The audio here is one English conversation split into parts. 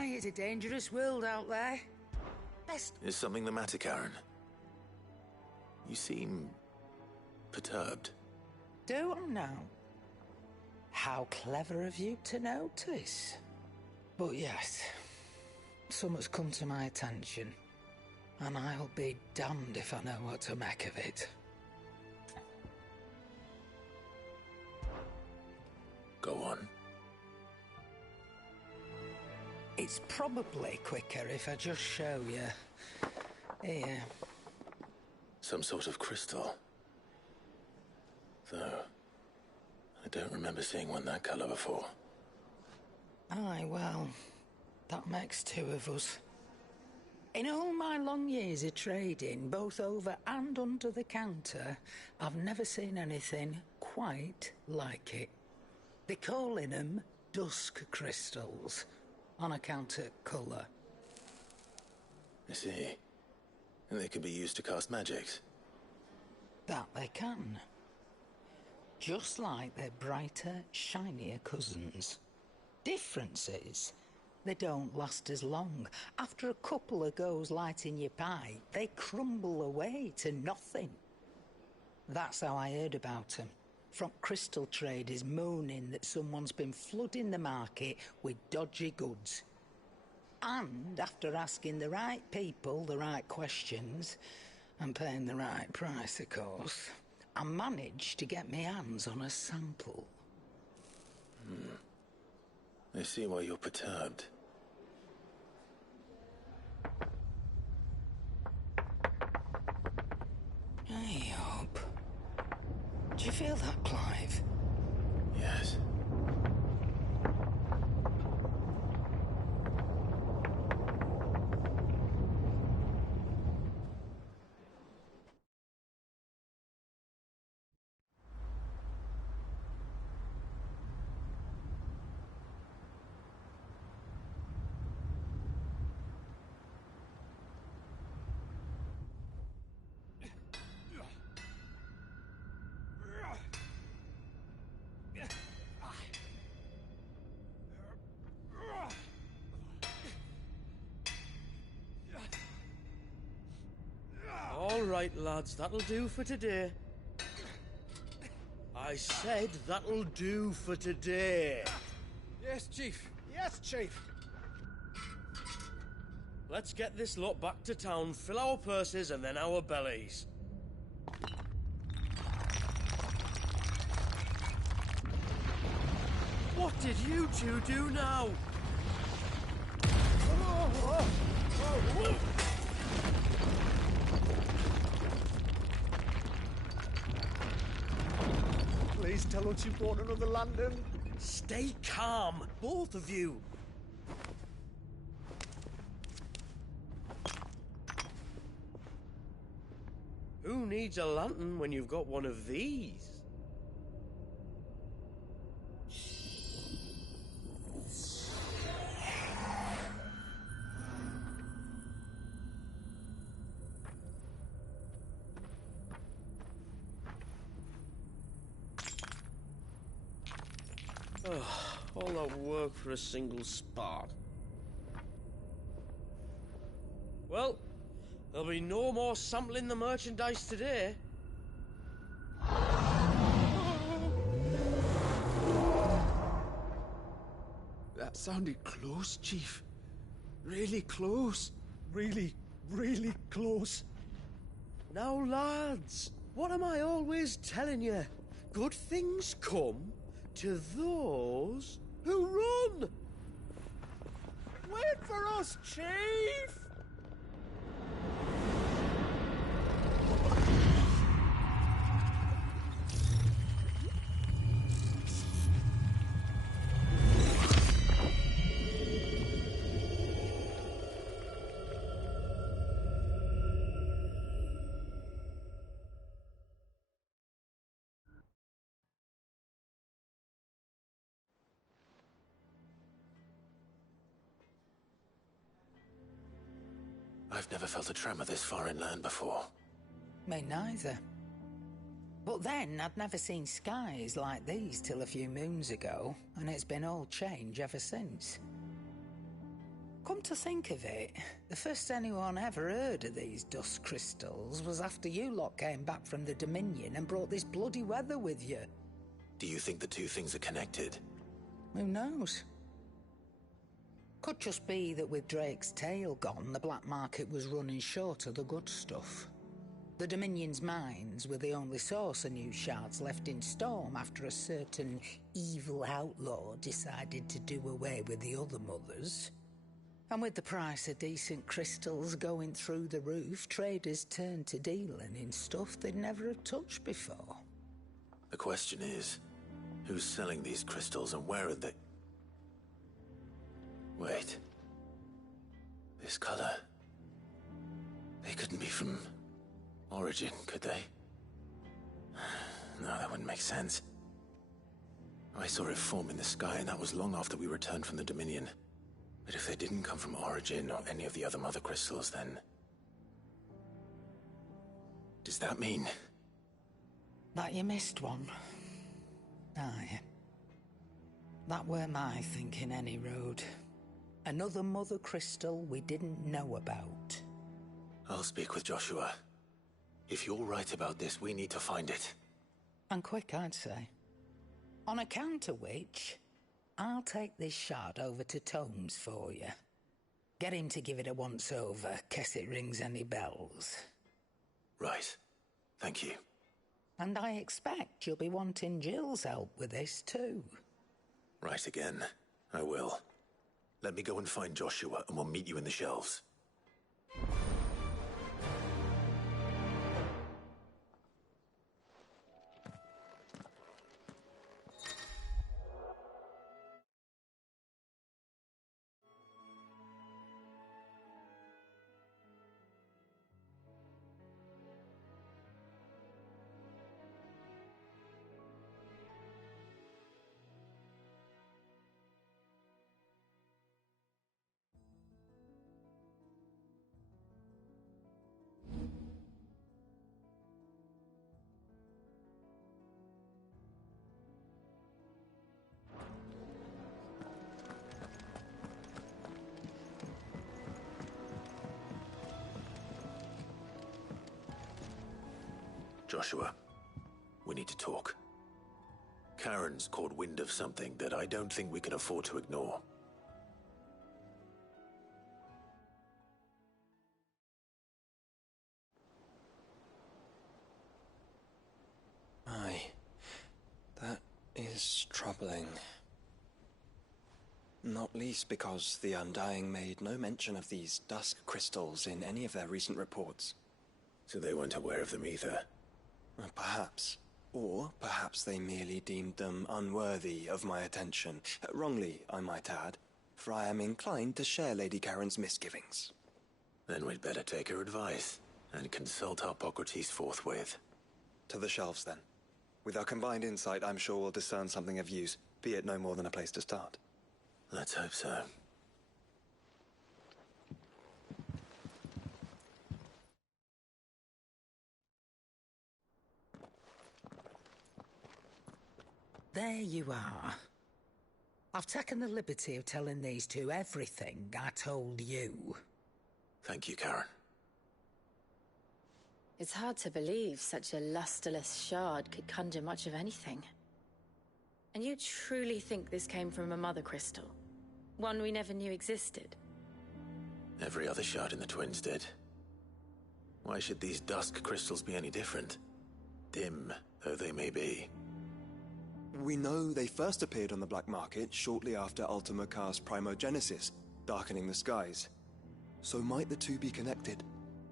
Aye, it's a dangerous world out there. Best... Is something the matter, Karen? You seem... perturbed. Do I now? How clever of you to notice. But yes, something's come to my attention, and I'll be damned if I know what to make of it. Go on. It's probably quicker if I just show you. Here. Some sort of crystal. Though, I don't remember seeing one that colour before. Aye, well, that makes two of us. In all my long years of trading, both over and under the counter, I've never seen anything quite like it. They're calling them dusk crystals, on account of colour. I see. And they could be used to cast magics. That they can. Just like their brighter, shinier cousins. Difference is, they don't last as long. After a couple of goes lighting your pipe, they crumble away to nothing. That's how I heard about them. From crystal traders moaning that someone's been flooding the market with dodgy goods. And after asking the right people the right questions, and paying the right price, of course, I managed to get my hands on a sample. I see why you're perturbed. Hey, Hope. Do you feel that, Clive? Yes. All right, lads, that'll do for today. I said that'll do for today. Yes, Chief. Yes, Chief. Let's get this lot back to town, fill our purses and then our bellies. What did you two do now? Please tell us you bought another lantern. Stay calm, both of you. Who needs a lantern when you've got one of these? All that work for a single spark. Well, there'll be no more sampling the merchandise today. That sounded close, Chief. Really close. Really, really close. Now, lads, what am I always telling you? Good things come to those who run! Wait for us, Chief! I've never felt a tremor this far inland before. Me neither. But then, I'd never seen skies like these till a few moons ago, and it's been all change ever since. Come to think of it, the first anyone ever heard of these dust crystals was after you lot came back from the Dominion and brought this bloody weather with you. Do you think the two things are connected? Who knows? Could just be that with Drake's tail gone, the black market was running short of the good stuff. The Dominion's mines were the only source of new shards left in Storm after a certain evil outlaw decided to do away with the other mothers. And with the price of decent crystals going through the roof, traders turned to dealing in stuff they'd never have touched before. The question is, who's selling these crystals and where are they? Wait. This color. They couldn't be from Origin, could they? No, that wouldn't make sense. I saw it form in the sky, and that was long after we returned from the Dominion. But if they didn't come from Origin or any of the other mother crystals, then... does that mean... that you missed one? Aye. That were my thinking, any road. Another mother crystal we didn't know about. I'll speak with Joshua. If you're right about this, we need to find it. And quick, I'd say. On account of which, I'll take this shard over to Tomes for you. Get him to give it a once-over, case it rings any bells. Right. Thank you. And I expect you'll be wanting Jill's help with this, too. Right again. I will. Let me go and find Joshua, and we'll meet you in the shelves. Joshua, we need to talk. Karen's caught wind of something that I don't think we can afford to ignore. Aye. That is troubling. Not least because the Undying made no mention of these dusk crystals in any of their recent reports. So they weren't aware of them either. Perhaps. Or perhaps they merely deemed them unworthy of my attention. Wrongly, I might add, for I am inclined to share Lady Karen's misgivings. Then we'd better take her advice and consult Hippocrates forthwith. To the shelves, then. With our combined insight, I'm sure we'll discern something of use, be it no more than a place to start. Let's hope so. There you are. I've taken the liberty of telling these two everything I told you. Thank you, Karen. It's hard to believe such a lusterless shard could conjure much of anything. And you truly think this came from a mother crystal? One we never knew existed? Every other shard in the Twins did. Why should these dusk crystals be any different? Dim though they may be. We know they first appeared on the black market shortly after Ultima cast Primogenesis, darkening the skies. So might the two be connected?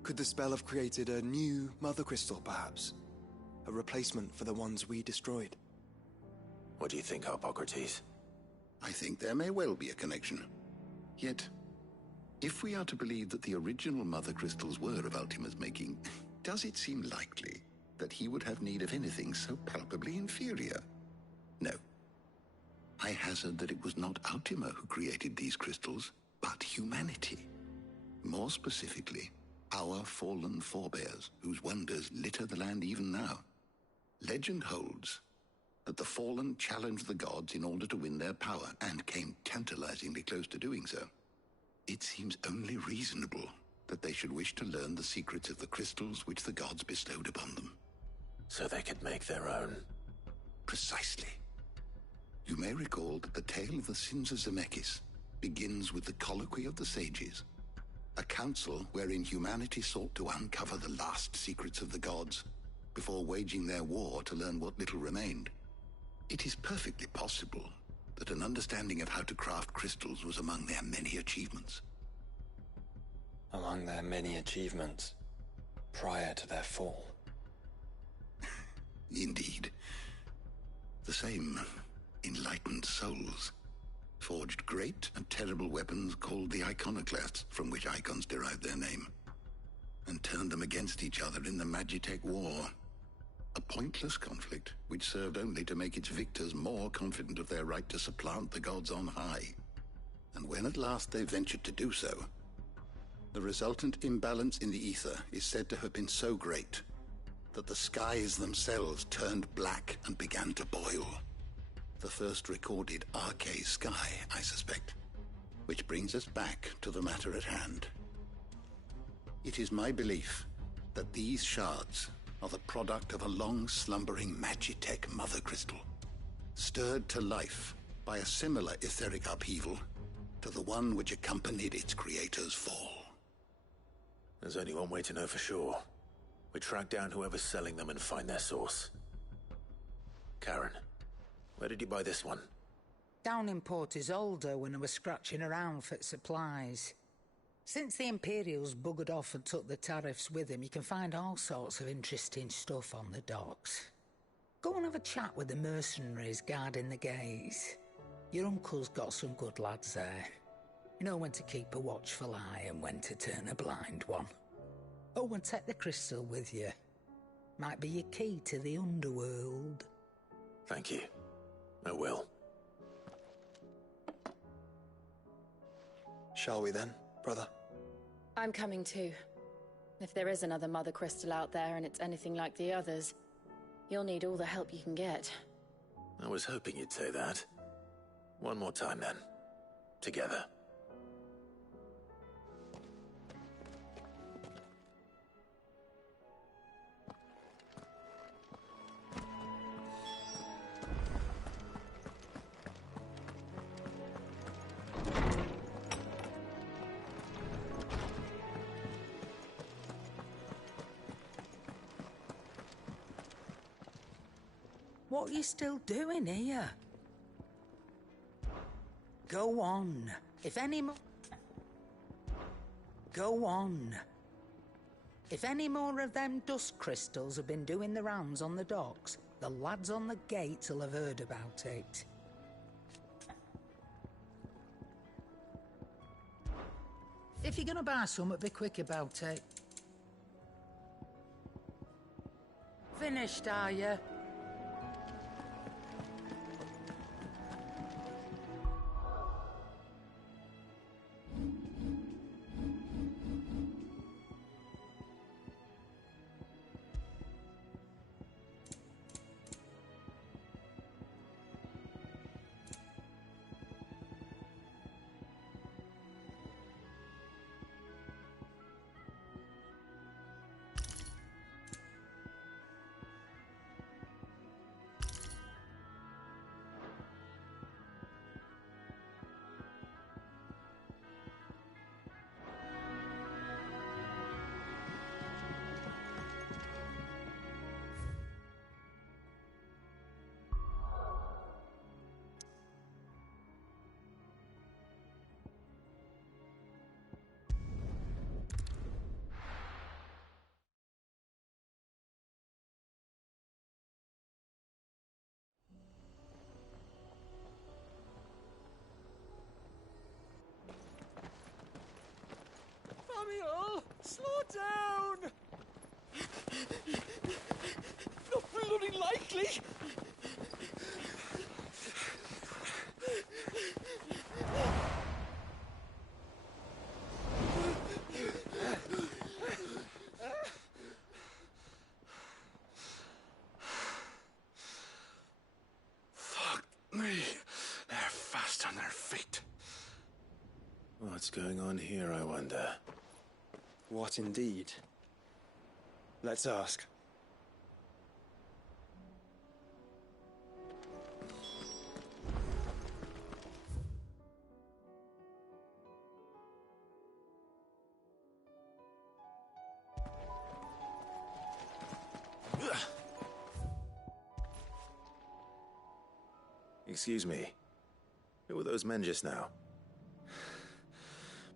Could the spell have created a new mother crystal, perhaps? A replacement for the ones we destroyed? What do you think, Hippocrates? I think there may well be a connection. Yet, if we are to believe that the original mother crystals were of Ultima's making, does it seem likely that he would have need of anything so palpably inferior? No. I hazard that it was not Ultima who created these crystals, but humanity. More specifically, our fallen forebears, whose wonders litter the land even now. Legend holds that the fallen challenged the gods in order to win their power, and came tantalizingly close to doing so. it seems only reasonable that they should wish to learn the secrets of the crystals which the gods bestowed upon them. So they could make their own. Precisely. You may recall that the tale of the sins of Zemeckis begins with the colloquy of the sages, a council wherein humanity sought to uncover the last secrets of the gods before waging their war to learn what little remained. It is perfectly possible that an understanding of how to craft crystals was among their many achievements. Among their many achievements prior to their fall. Indeed. The same enlightened souls forged great and terrible weapons called the iconoclasts, from which icons derived their name, and turned them against each other in the Magitech War. A pointless conflict which served only to make its victors more confident of their right to supplant the gods on high. And when at last they ventured to do so, the resultant imbalance in the ether is said to have been so great that the skies themselves turned black and began to boil. The first recorded arcane sky, I suspect. Which brings us back to the matter at hand. It is my belief that these shards are the product of a long-slumbering Magitech mother crystal, stirred to life by a similar etheric upheaval to the one which accompanied its creator's fall. There's only one way to know for sure. We track down whoever's selling them and find their source. Karen, where did you buy this one? Down in Port Isolde when I was scratching around for supplies. Since the Imperials buggered off and took the tariffs with them, you can find all sorts of interesting stuff on the docks. Go and have a chat with the mercenaries guarding the gates. Your uncle's got some good lads there. You know when to keep a watchful eye and when to turn a blind one. Oh, and take the crystal with you. Might be your key to the underworld. Thank you. I will. Shall we then, brother? I'm coming too. If there is another mother crystal out there and it's anything like the others, you'll need all the help you can get. I was hoping you'd say that. One more time then. Together. What are you still doing here? Go on. If any more... Go on. If any more of them dust crystals have been doing the rounds on the docks, the lads on the gates will have heard about it. If you're gonna buy some, be quick about it. Finished, are you? Samuel, slow down! Not bloody likely! Fuck me. They're fast on their feet. What's going on here, I wonder? What indeed? Let's ask. Excuse me. Who were those men just now?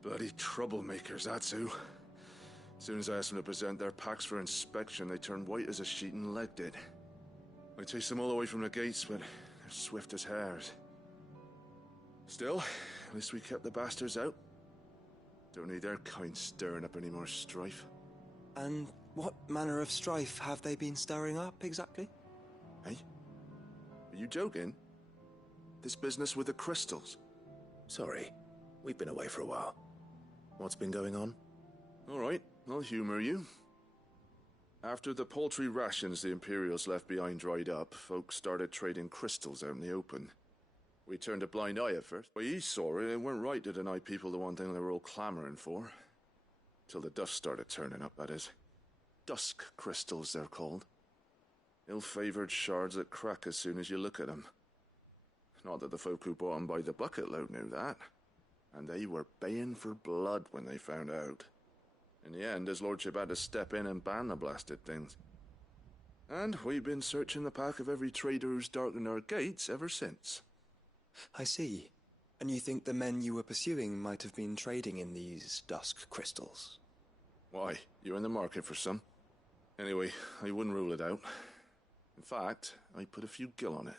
Bloody troublemakers, that's who. As soon as I asked them to present their packs for inspection, they turned white as a sheet and legged it. I chased them all the way from the gates, but they're swift as hares. Still, at least we kept the bastards out. Don't need their kind stirring up any more strife. And what manner of strife have they been stirring up, exactly? Hey? Are you joking? This business with the crystals? Sorry, we've been away for a while. What's been going on? All right, I'll humor you. After the paltry rations the Imperials left behind dried up, folks started trading crystals out in the open. We turned a blind eye at first. Well, you saw it, it weren't right to deny people the one thing they were all clamoring for. Till the dust started turning up, that is. Dusk crystals, they're called. Ill-favored shards that crack as soon as you look at them. Not that the folk who bought them by the bucket load knew that. And they were baying for blood when they found out. In the end, his lordship had to step in and ban the blasted things. And we've been searching the pack of every trader who's darkened our gates ever since. I see. And you think the men you were pursuing might have been trading in these dusk crystals? Why, you're in the market for some. Anyway, I wouldn't rule it out. In fact, I put a few gil on it.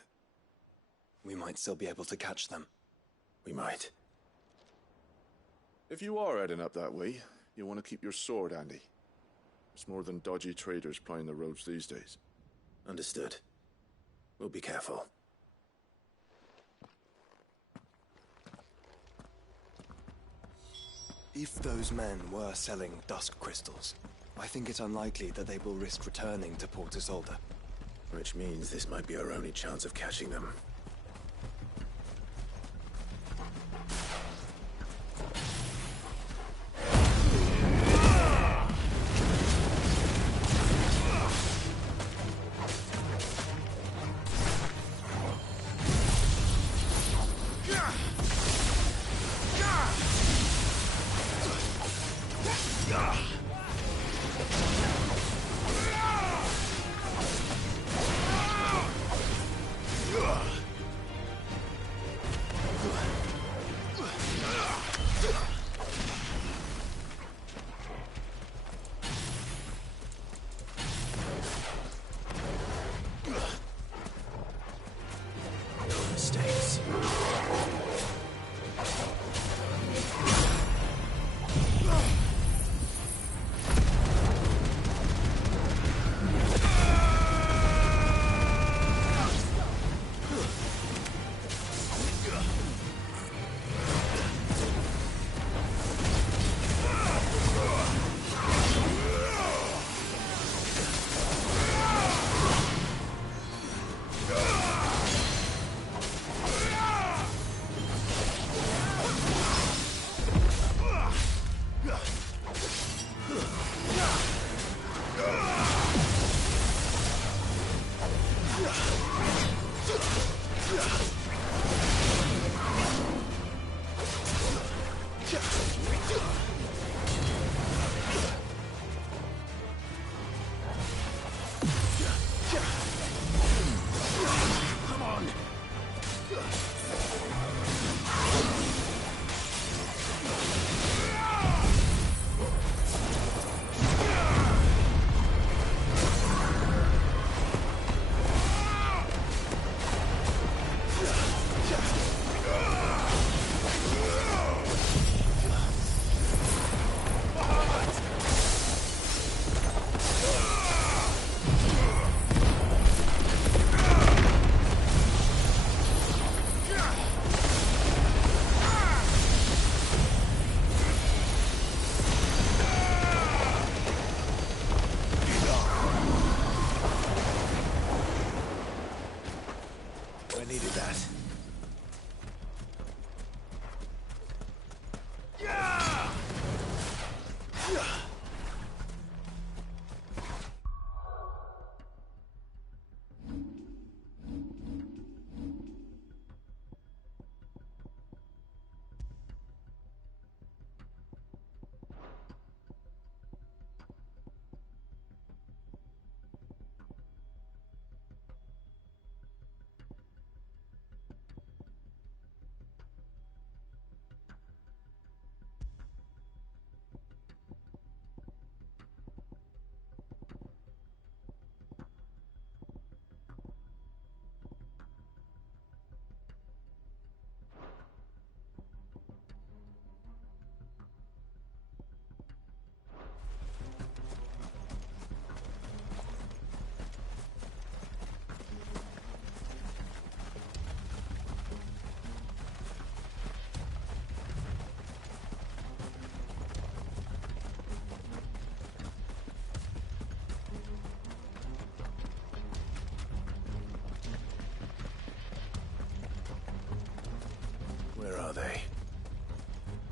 We might still be able to catch them. We might. If you are heading up that way, you'll want to keep your sword handy. There's more than dodgy traders plying the roads these days. Understood. We'll be careful. If those men were selling dusk crystals, I think it unlikely that they will risk returning to Port Isolde. Which means this might be our only chance of catching them.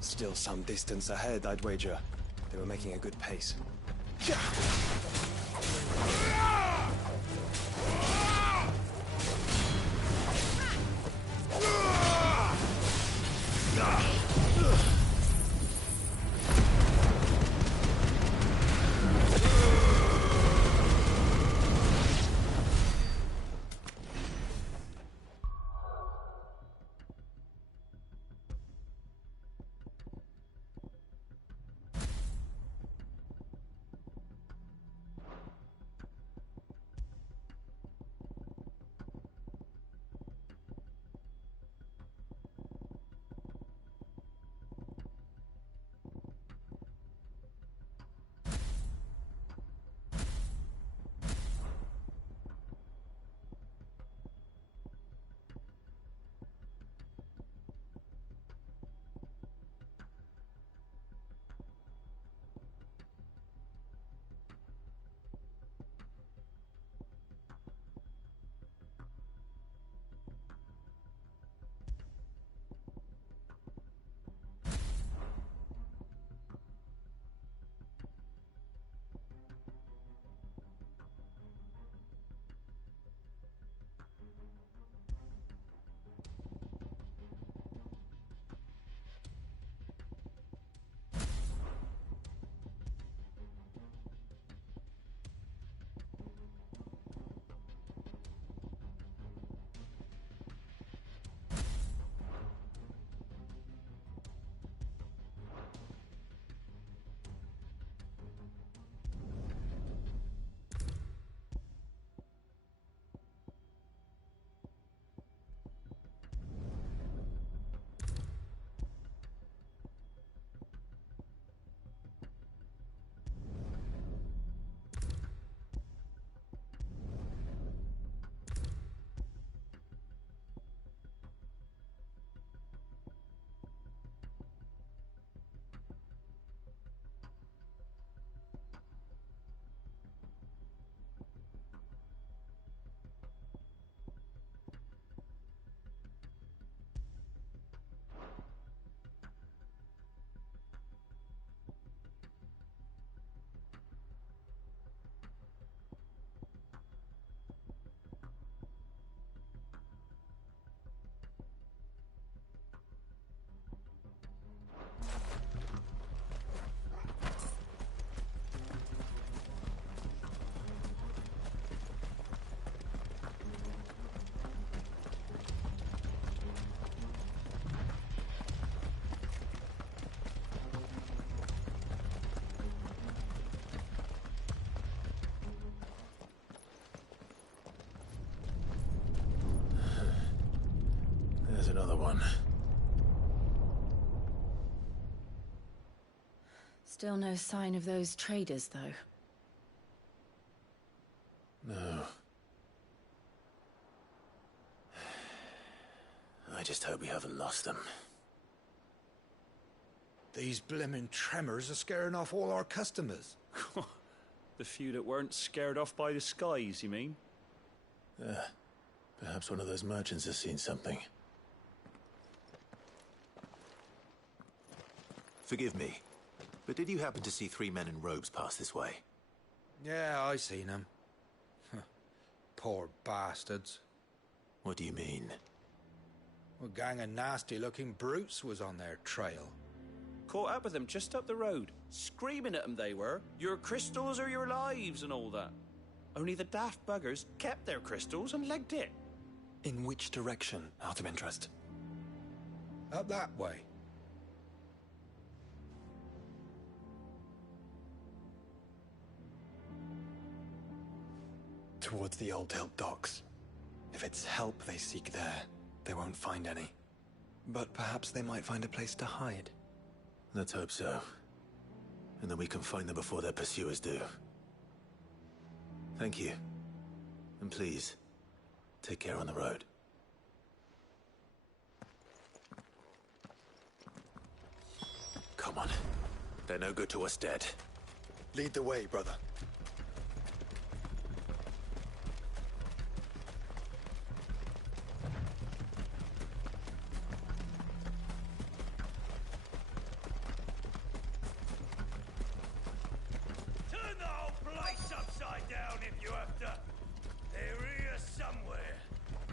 Still some distance ahead, I'd wager. They were making a good pace. There's another one. Still no sign of those traders, though. No. I just hope we haven't lost them. These blimmin' tremors are scaring off all our customers. The few that weren't scared off by the skies, you mean? Perhaps one of those merchants has seen something. Forgive me, but did you happen to see 3 men in robes pass this way? Yeah, I seen them. Poor bastards. What do you mean? A gang of nasty-looking brutes was on their trail. Caught up with them just up the road, screaming at them they were. Your crystals are your lives and all that. Only the daft buggers kept their crystals and legged it. In which direction, out of interest? Up that way. Towards the Old Hill docks. If it's help they seek there, they won't find any. But perhaps they might find a place to hide. Let's hope so. And then we can find them before their pursuers do. Thank you. And please, take care on the road. Come on. They're no good to us dead. Lead the way, brother.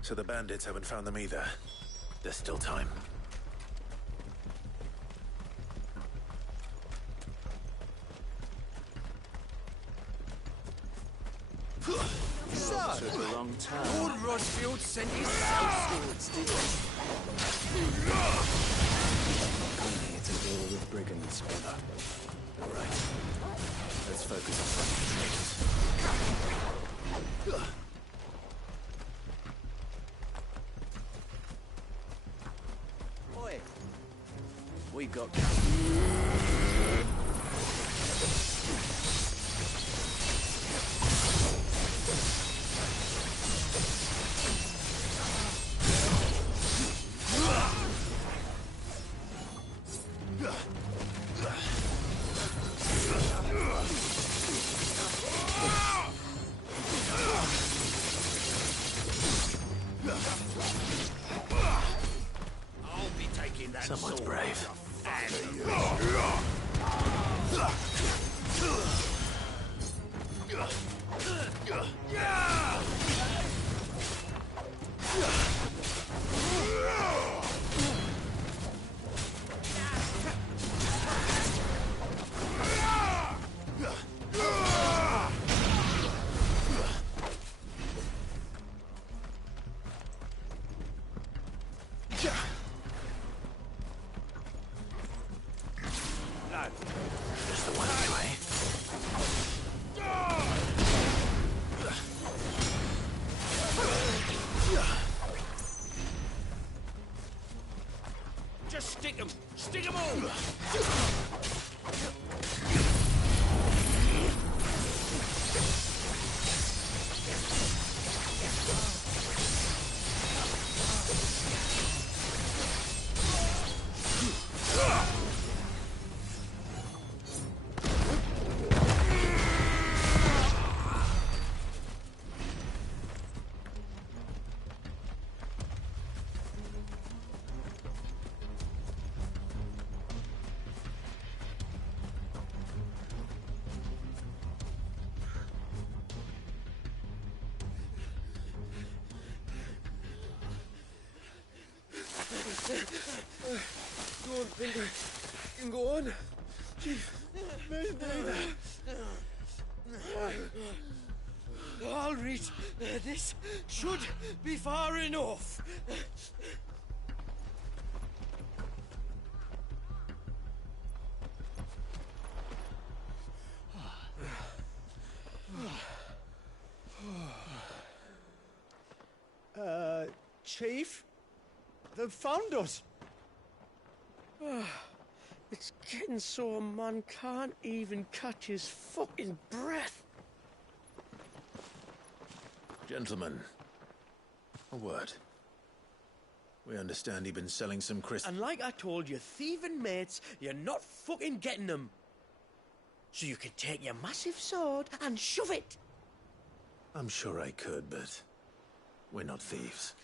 So the bandits haven't found them either. There's still time. So, Took a long time. Lord Rosfield sent his swords, did he? Need to deal with brigands, brother. Right. Let's focus on finding traitors. Oi. We got... I'll be taking that Someone's sword. brave. Just the one anyway. Just stick 'em! Stick 'em all! Go on, Pinky. You can go on. Chief, I'll read. This should be far enough. Chief? They've found us. It's getting so a man can't even catch his fucking breath. Gentlemen, a word. We understand you've been selling some crystals. And like I told your thieving mates, you're not fucking getting them. So you can take your massive sword and shove it. I'm sure I could, but we're not thieves.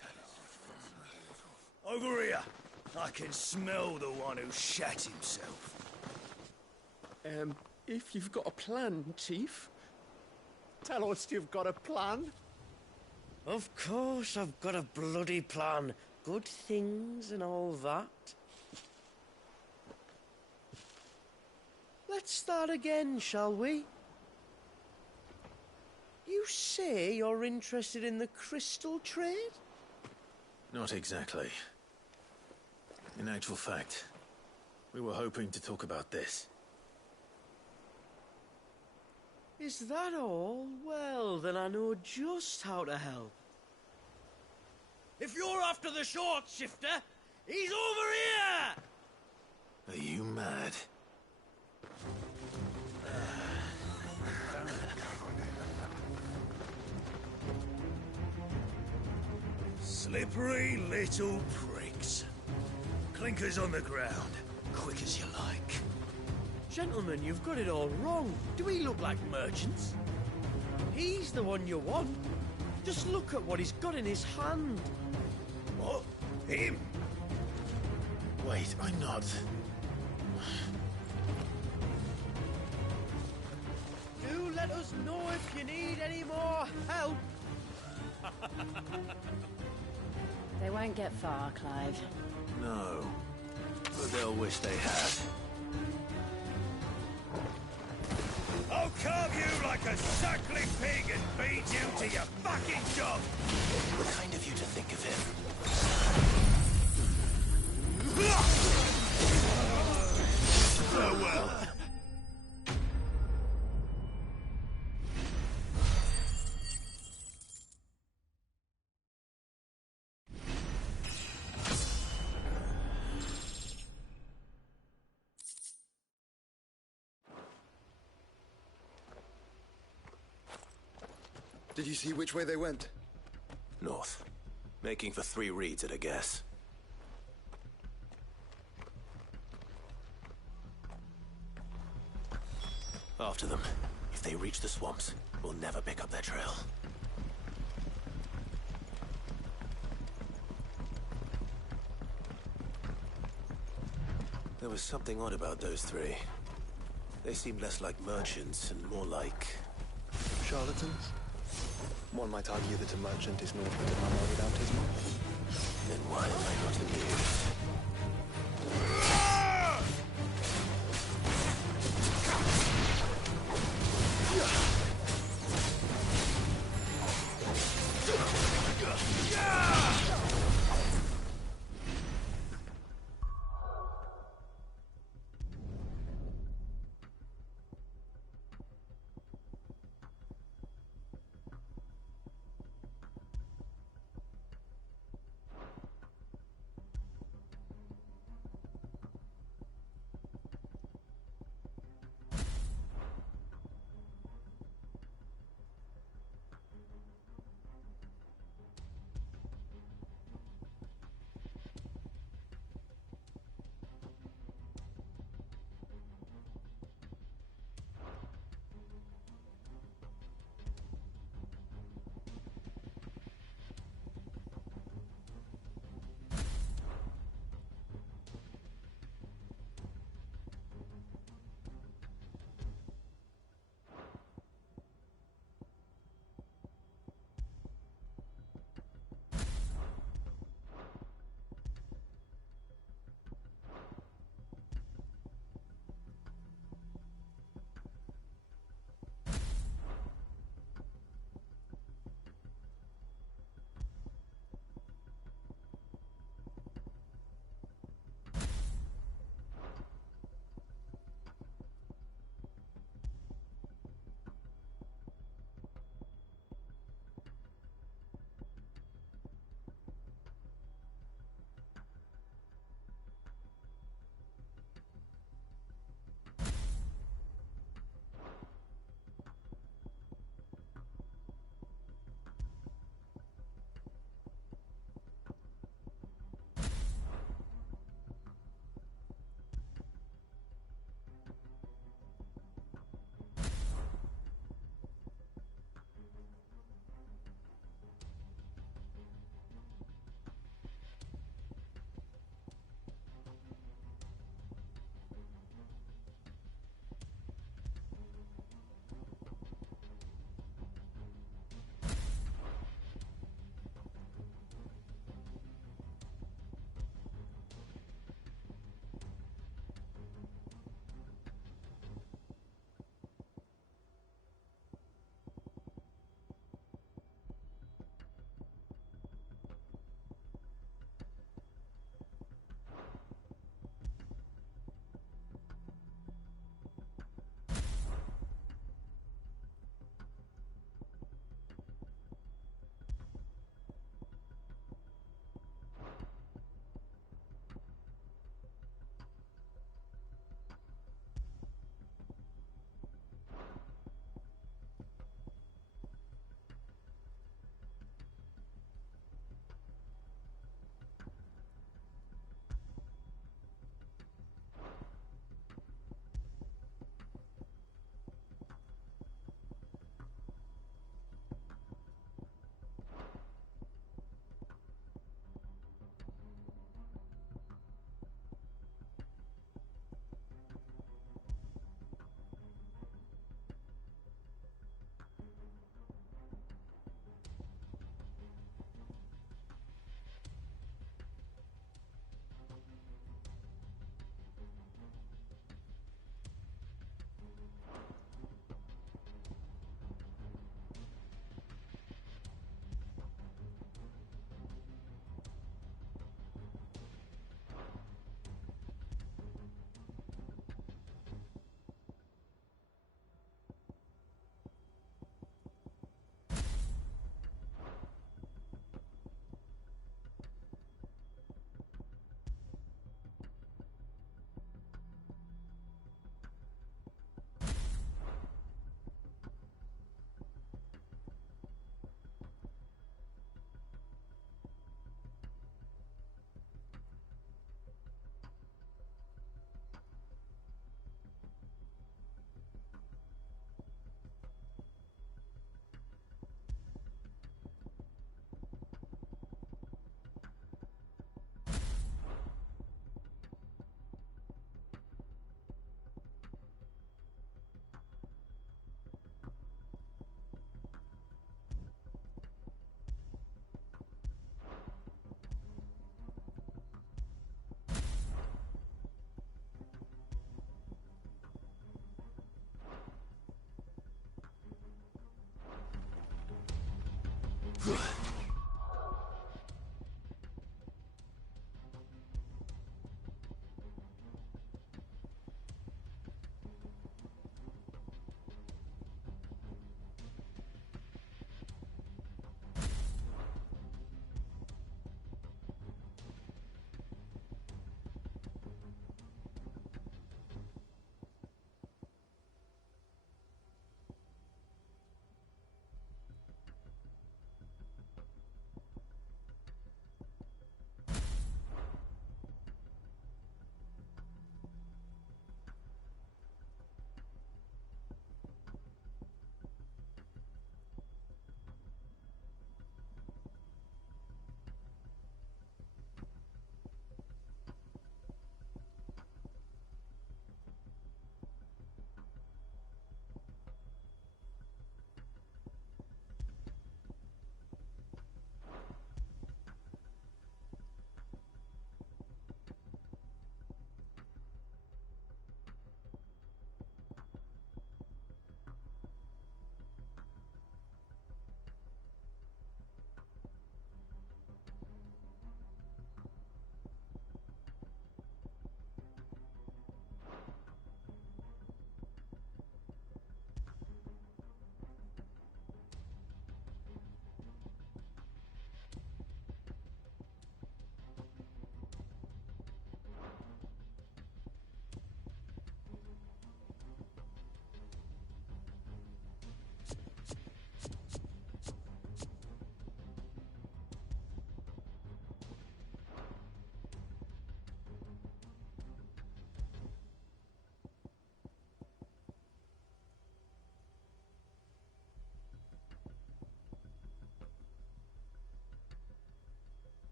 Over here. I can smell the one who shat himself. If you've got a plan, Chief. Tell us you've got a plan. Of course I've got a bloody plan. Good things and all that. Let's start again, shall we? You say you're interested in the crystal trade? Not exactly. In actual fact, we were hoping to talk about this. Is that all? Well, then I know just how to help. If you're after the short shifter, he's over here! Are you mad? Slippery little pricks. Clinkers on the ground, quick as you like. Gentlemen, you've got it all wrong. Do we look like merchants? He's the one you want. Just look at what he's got in his hand. What? Him? Wait, I'm not. Do let us know if you need any more help. They won't get far, Clive. No. But they'll wish they had. I'll carve you like a suckling pig and feed you to your fucking dog! Kind of you to think of him. Oh well. Did you see which way they went? North. Making for 3 reads at a guess. After them. If they reach the swamps, we'll never pick up their trail. There was something odd about those 3. They seemed less like merchants and more like... Charlatans? One might argue that a merchant is naught but a mummer without his mom. Then why am I not amused?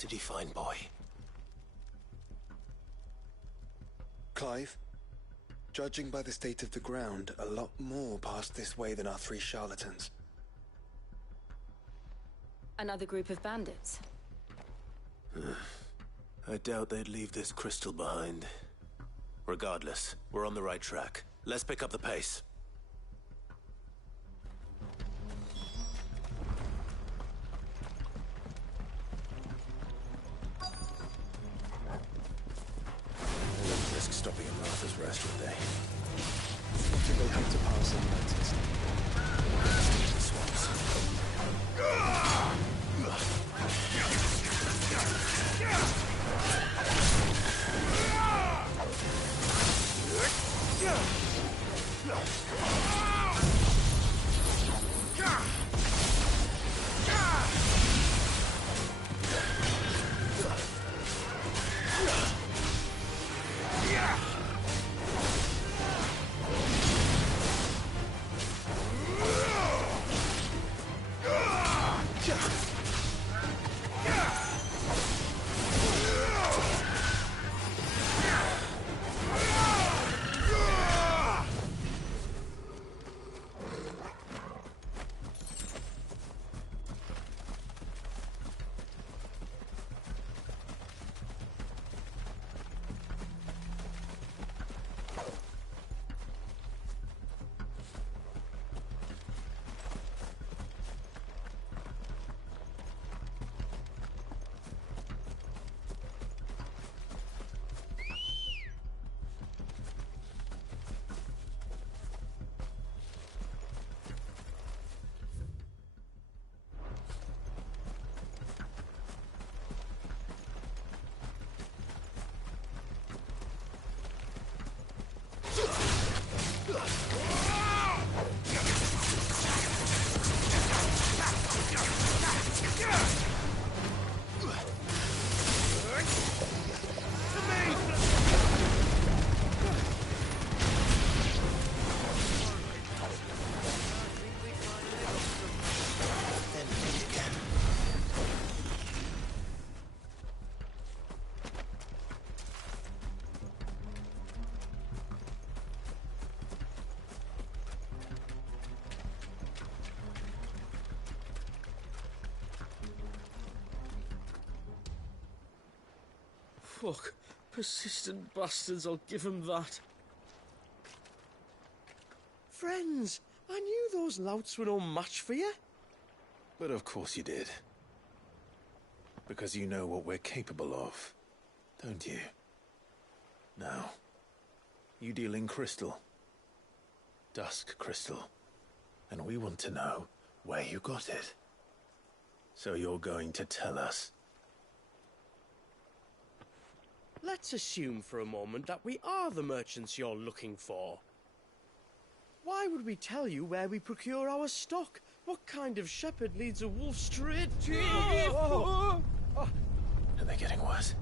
What did you find, boy? Clive, judging by the state of the ground, a lot more passed this way than our 3 charlatans. Another group of bandits? I doubt they'd leave this crystal behind. Regardless, we're on the right track. Let's pick up the pace. They wouldn't risk stopping at Martha's Rest, would they? What did they have to pass unnoticed? The swamps. Fuck. Persistent bastards, I'll give them that. Friends, I knew those louts were no match for you. But of course you did. Because you know what we're capable of, don't you? Now, you deal in crystal. Dusk crystal. And we want to know where you got it. So you're going to tell us. Let's assume for a moment that we are the merchants you're looking for. Why would we tell you where we procure our stock? What kind of shepherd leads a wolf straight to... Are they getting worse?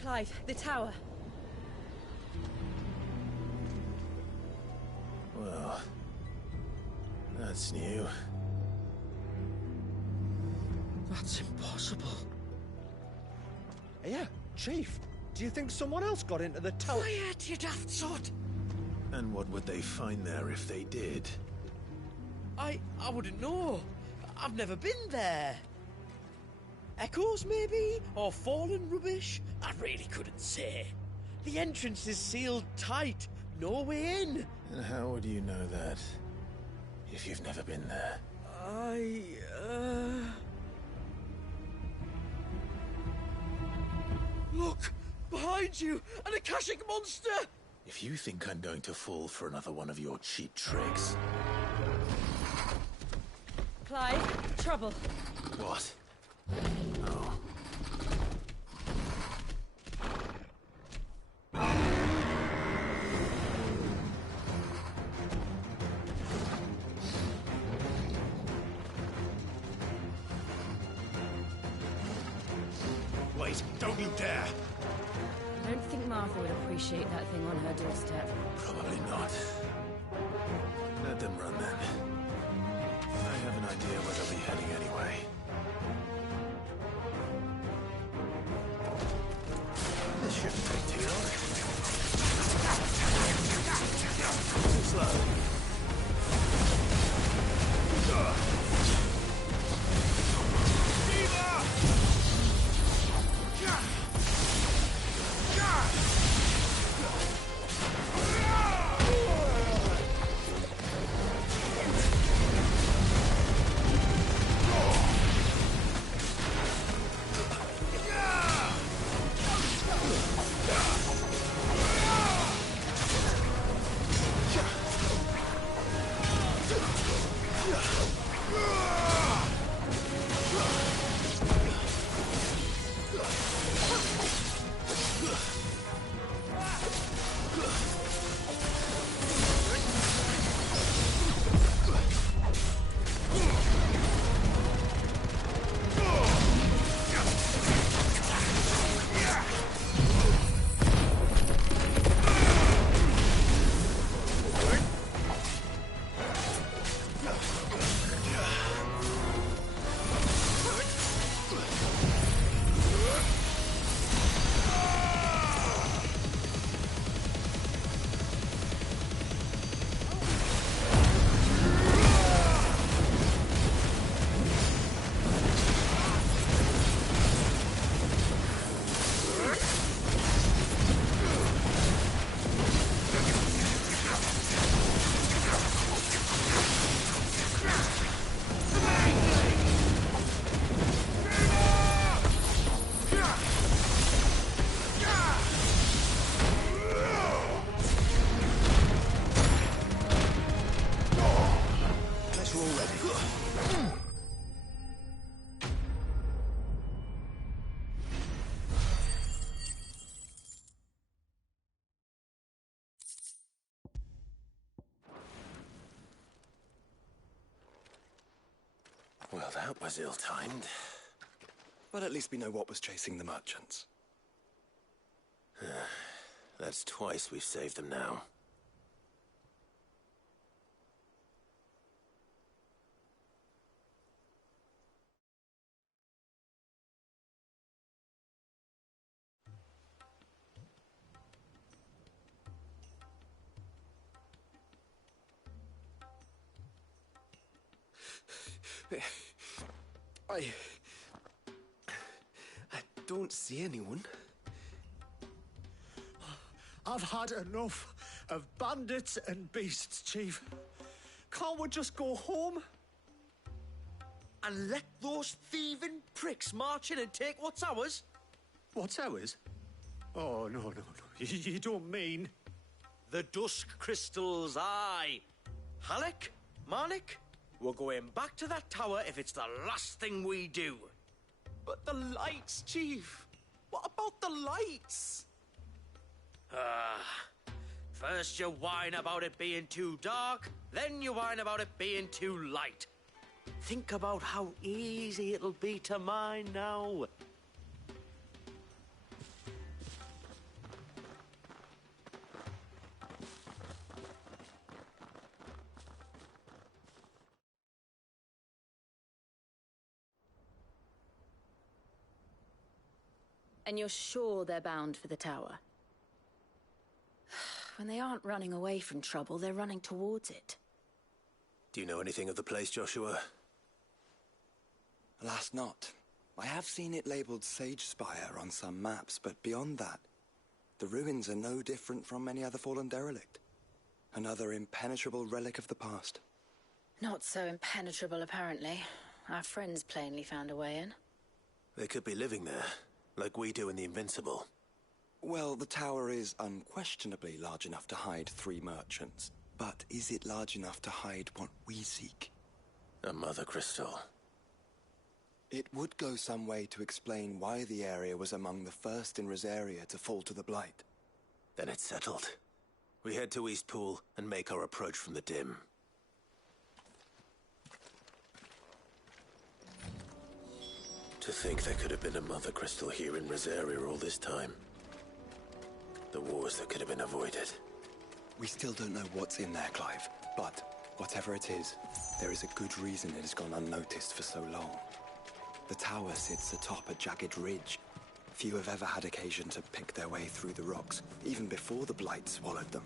Clive, the tower. Well, that's new. That's impossible. Yeah, Chief. Do you think someone else got into the tower? Quiet, you daft sod! And what would they find there if they did? I wouldn't know. I've never been there. Echoes, maybe? Or fallen rubbish? I really couldn't say. The entrance is sealed tight. No way in. And how would you know that if you've never been there? Look! Behind you! An Akashic monster! If you think I'm going to fall for another one of your cheap tricks... Clive, trouble. What? Oh. Wait, don't you dare! I don't think Martha would appreciate that thing on her doorstep. Probably not. Let them run then. I have an idea where they'll be heading anyway. This shouldn't take too long. Too slow. Well, that was ill-timed. But at least we know what was chasing the merchants. That's twice we've saved them now. I don't see anyone. I've had enough of bandits and beasts, Chief. Can't we just go home? And let those thieving pricks march in and take what's ours? What's ours? Oh, no. You don't mean... The dusk crystals, aye. Halleck, Marnik, we're going back to that tower if it's the last thing we do. But the lights, Chief. What about the lights? First you whine about it being too dark, then you whine about it being too light. Think about how easy it'll be to mine now. And you're sure they're bound for the tower? When they aren't running away from trouble, they're running towards it. Do you know anything of the place, Joshua? Alas, not. I have seen it labelled Sage Spire on some maps, but beyond that, the ruins are no different from any other fallen derelict. Another impenetrable relic of the past. Not so impenetrable, apparently. Our friends plainly found a way in. They could be living there, like we do in the Invincible. Well, the tower is unquestionably large enough to hide 3 merchants. But is it large enough to hide what we seek? A mother crystal. It would go some way to explain why the area was among the first in Rosaria to fall to the Blight. Then it's settled. We head to Eastpool and make our approach from the dim. To think there could have been a mother crystal here in Rosaria all this time. The wars that could have been avoided. We still don't know what's in there, Clive. But whatever it is, There is a good reason it has gone unnoticed for so long. The tower sits atop a jagged ridge. Few have ever had occasion to pick their way through the rocks, even before the blight swallowed them.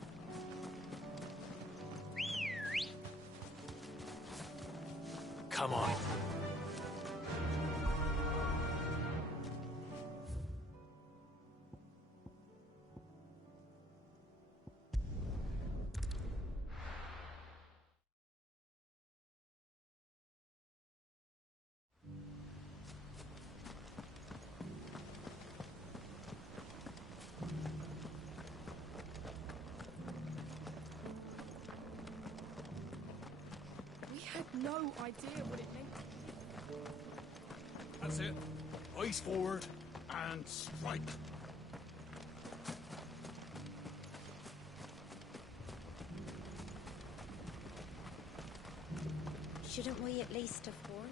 Come on. No idea what it meant. That's it. Eyes forward and strike. Shouldn't we at least have warned?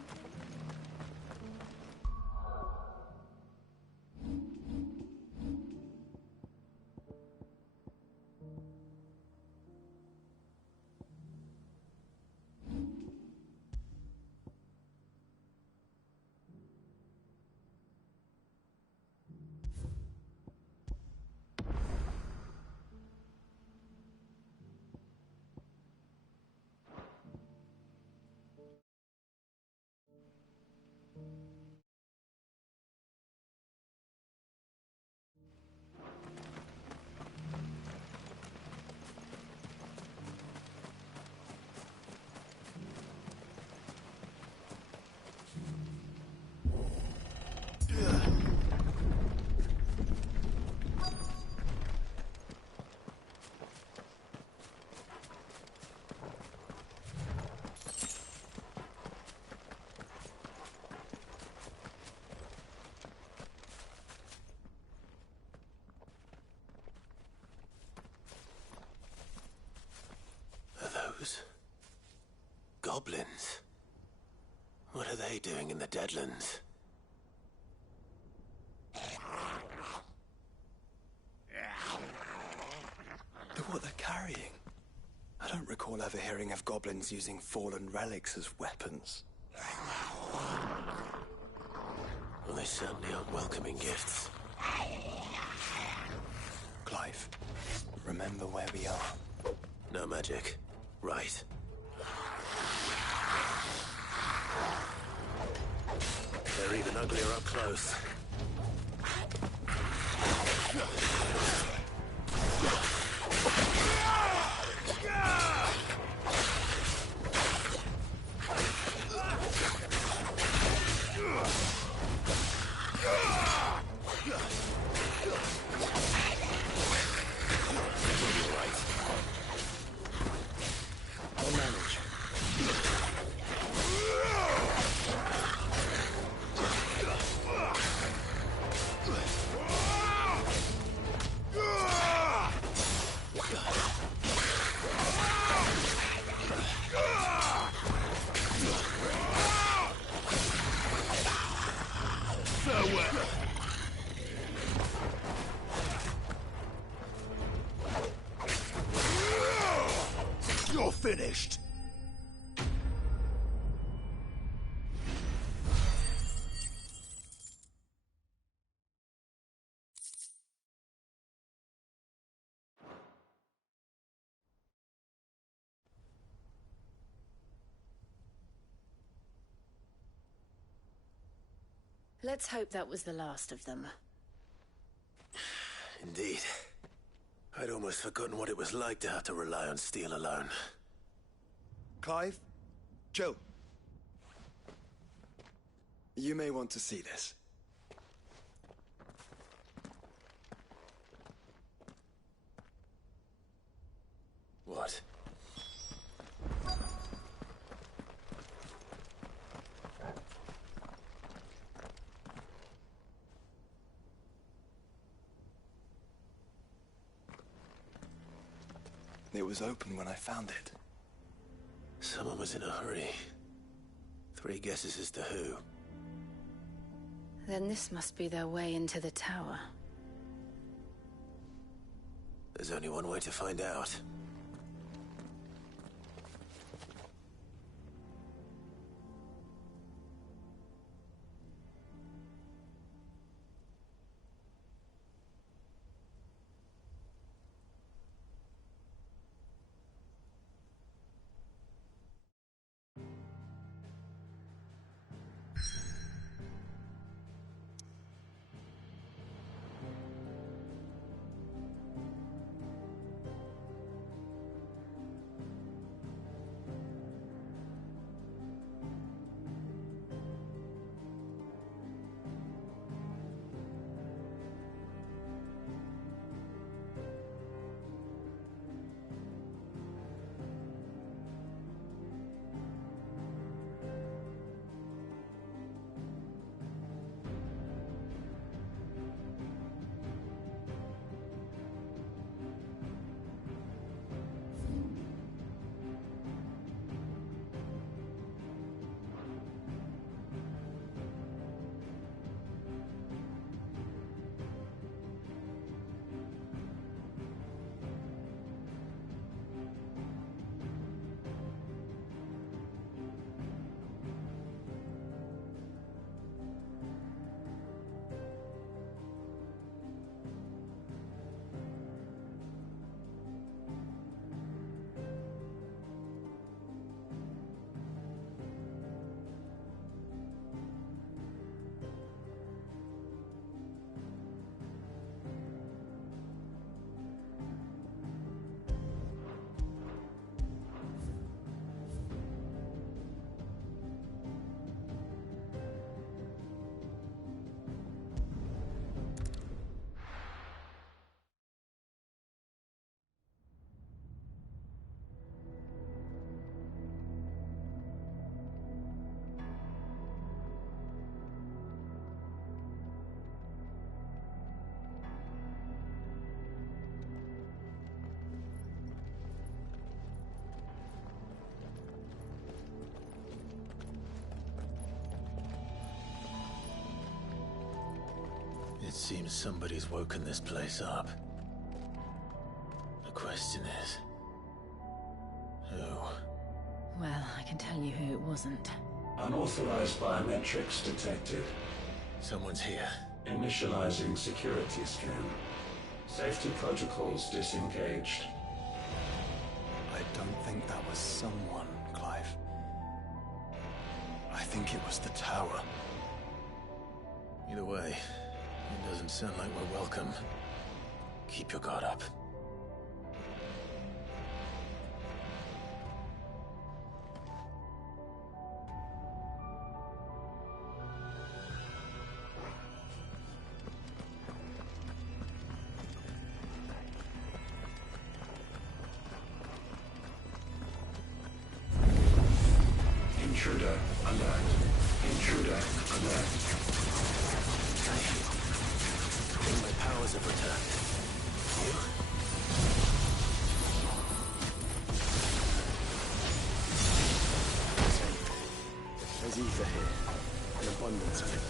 Goblins? What are they doing in the Deadlands? Look what they're carrying. I don't recall ever hearing of goblins using fallen relics as weapons. Well, they certainly aren't welcoming gifts. Clive, remember where we are. No magic. Right. They're even uglier up close. You're finished. Let's hope that was the last of them. Indeed. I'd almost forgotten what it was like to have to rely on steel alone. Clive, chill. You may want to see this. What? It was open when I found it. Someone was in a hurry. 3 guesses as to who. Then this must be their way into the tower. There's only one way to find out. Seems somebody's woken this place up. The question is... who? Well, I can tell you who it wasn't. Unauthorized biometrics detected. Someone's here. Initializing security scan. Safety protocols disengaged. I don't think that was someone, Clive. I think it was the tower. Either way, it doesn't sound like we're welcome. Keep your guard up. Intruder alert. Intruder alert. I think my powers have returned. You? There's ether here. An abundance of it.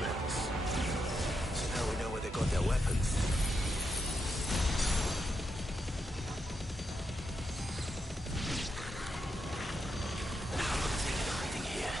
rebels. So now we know where they got their weapons. How long have they been hiding here?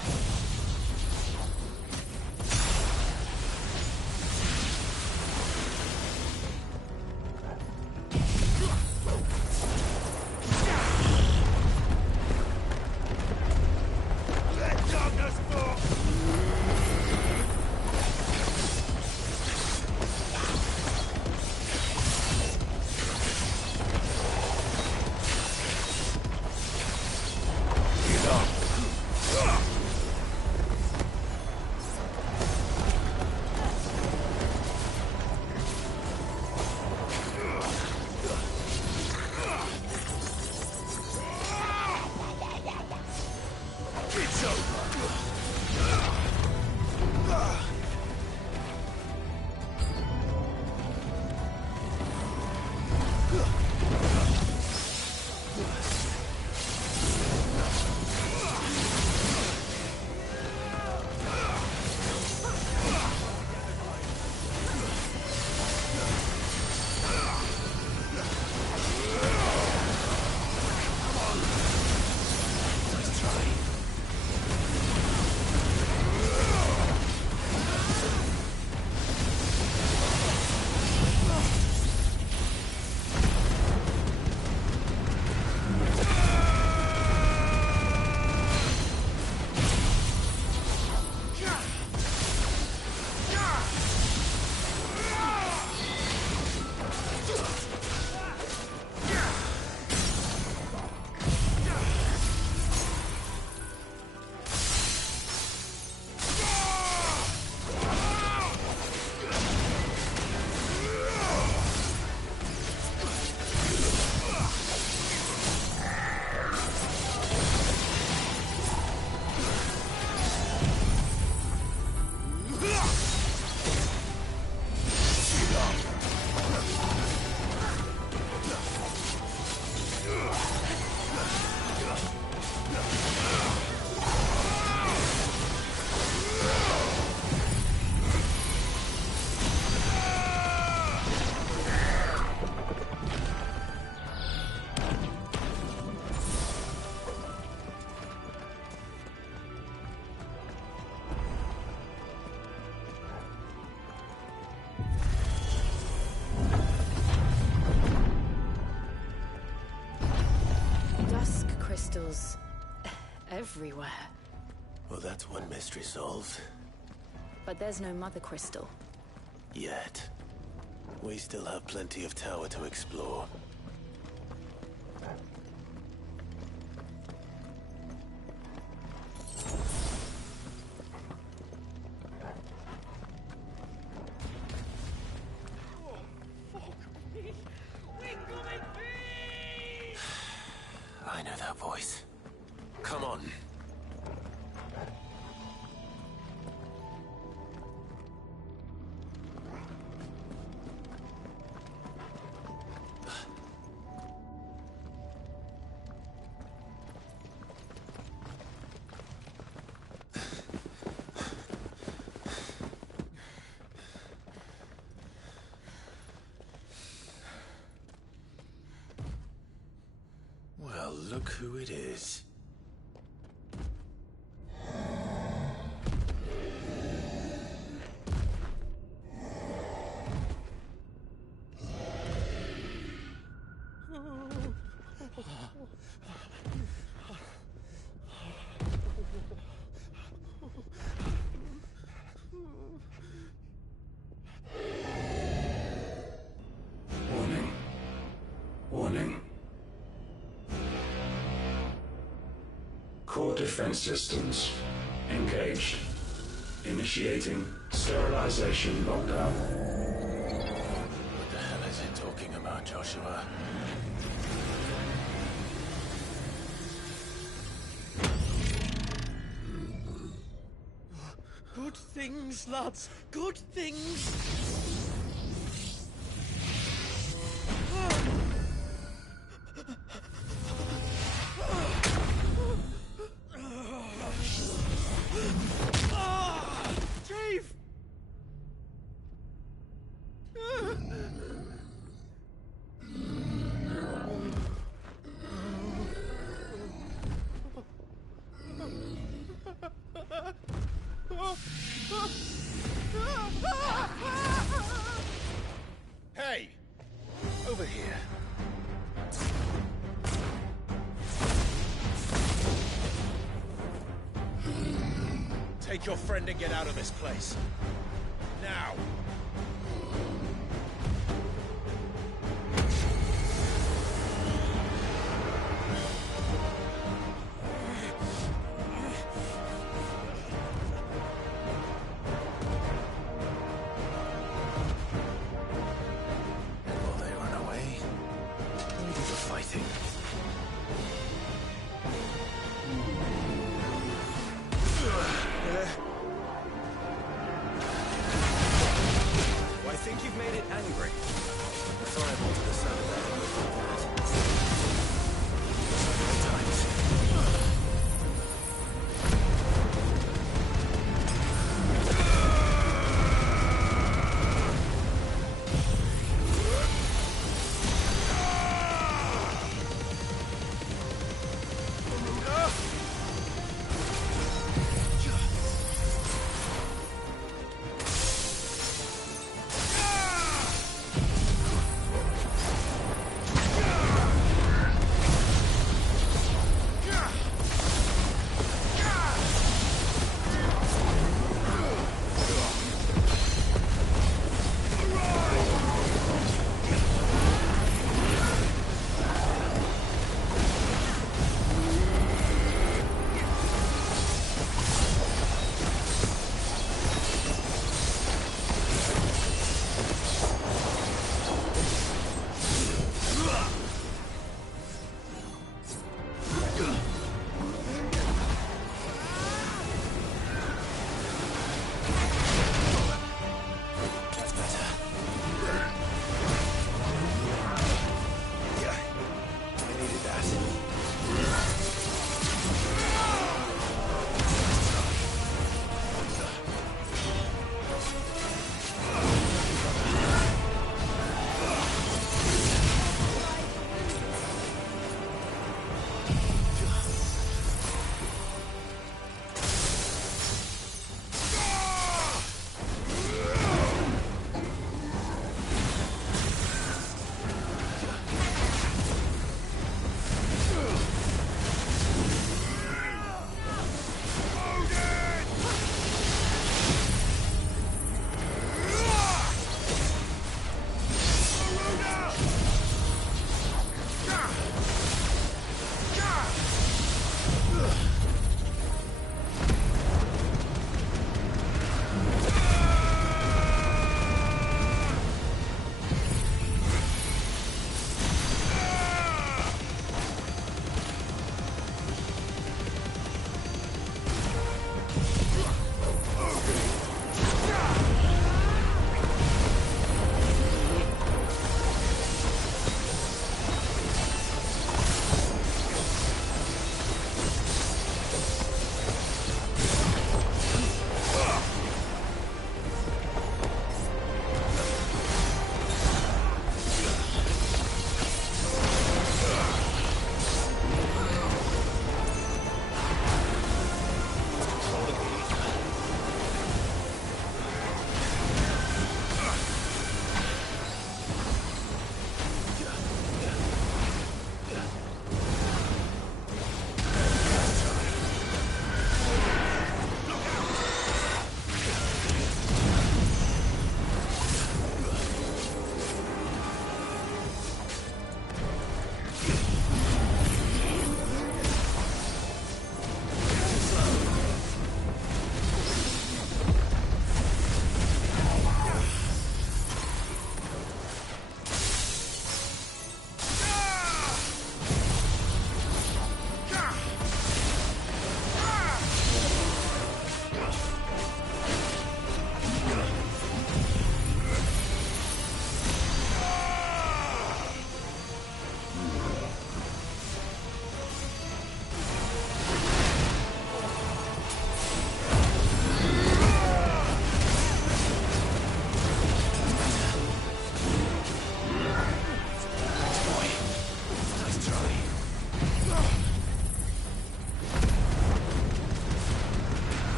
Crystals everywhere. Well, that's one mystery solved. But there's no mother crystal. Yet. We still have plenty of tower to explore. I know that voice. Come on. Well, look who it is. Warning. Warning. Core defense systems engaged. Initiating sterilization lockdown. What the hell is it talking about, Joshua? Good things, lads. Good things. Chief! Take your friend and get out of this place. Now! Will they run away? Or do the fighting? I think you've made it angry. The fireball to the sound of that.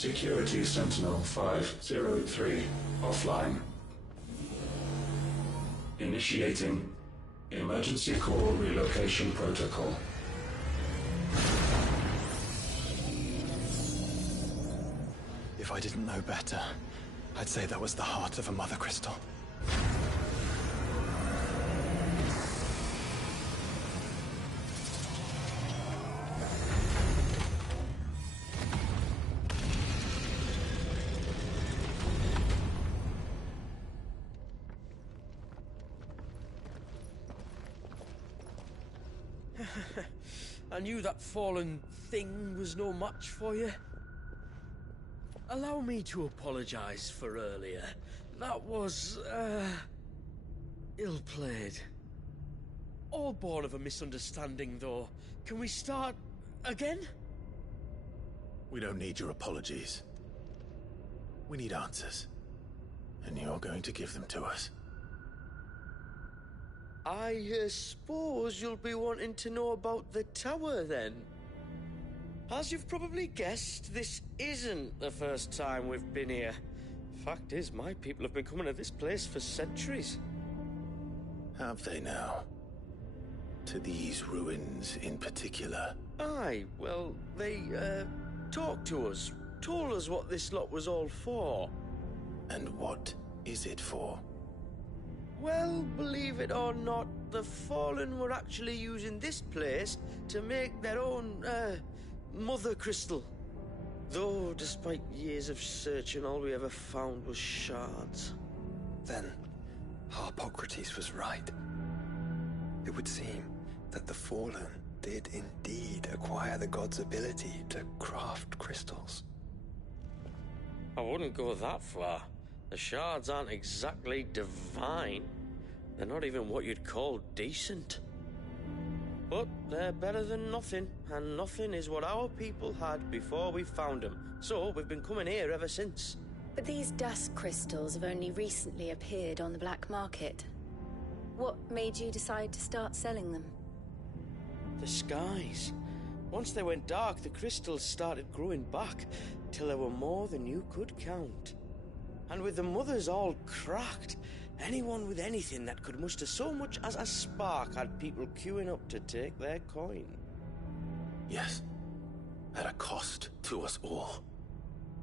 Security Sentinel 503 offline. Initiating emergency core relocation protocol. If I didn't know better, I'd say that was the heart of a mother crystal. I knew that fallen thing was no match for you. Allow me to apologize for earlier. That was, ill-played. All born of a misunderstanding, though. Can we start again? We don't need your apologies. We need answers. And you're going to give them to us. I suppose you'll be wanting to know about the tower, then. As you've probably guessed, this isn't the first time we've been here. Fact is, my people have been coming to this place for centuries. Have they now? To these ruins in particular? Aye, well, they, talked to us. Told us what this lot was all for. And what is it for? Well, believe it or not, the Fallen were actually using this place to make their own, mother crystal. Though, despite years of searching, all we ever found was shards. Then, Harpocrates was right. It would seem that the Fallen did indeed acquire the god's ability to craft crystals. I wouldn't go that far. The shards aren't exactly divine. They're not even what you'd call decent. But they're better than nothing, and nothing is what our people had before we found them. So we've been coming here ever since. But these dust crystals have only recently appeared on the black market. What made you decide to start selling them? The skies. Once they went dark, the crystals started growing back, till there were more than you could count. And with the mothers all cracked, anyone with anything that could muster so much as a spark had people queuing up to take their coin. Yes, at a cost to us all.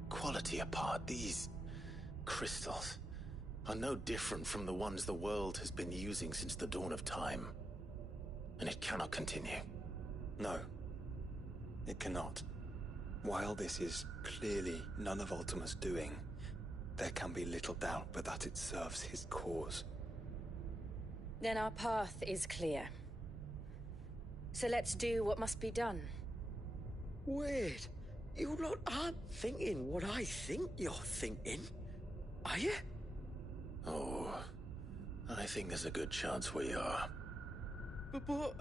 Quality apart, these crystals are no different from the ones the world has been using since the dawn of time. And it cannot continue. No, it cannot. While this is clearly none of Ultima's doing, there can be little doubt but that it serves his cause. Then our path is clear. So let's do what must be done. Wait, you lot aren't thinking what I think you're thinking, are you? Oh, I think there's a good chance we are. But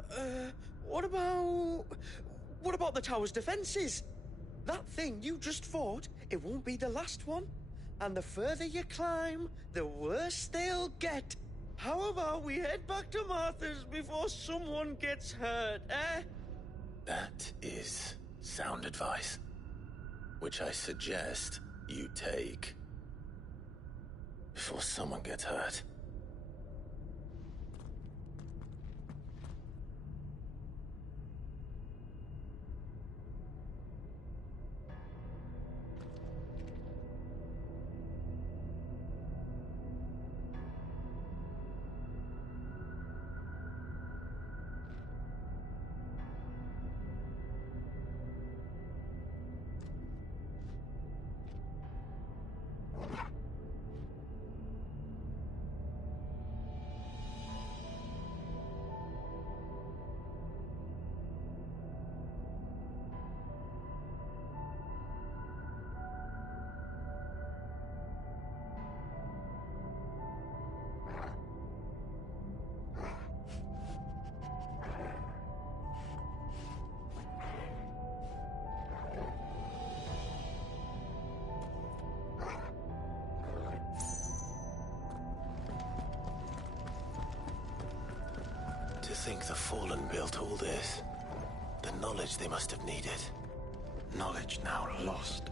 what about the tower's defenses? That thing you just fought, it won't be the last one. And the further you climb, the worse they'll get. How about we head back to Martha's before someone gets hurt, eh? That is sound advice, which I suggest you take before someone gets hurt. To think the Fallen built all this. The knowledge they must have needed. Knowledge now lost.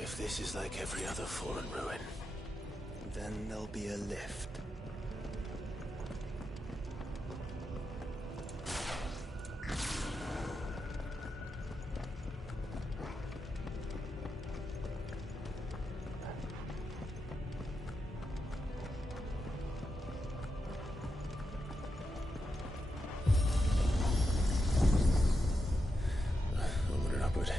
If this is like every other fallen ruin, Then there'll be a lift. Onward and upward.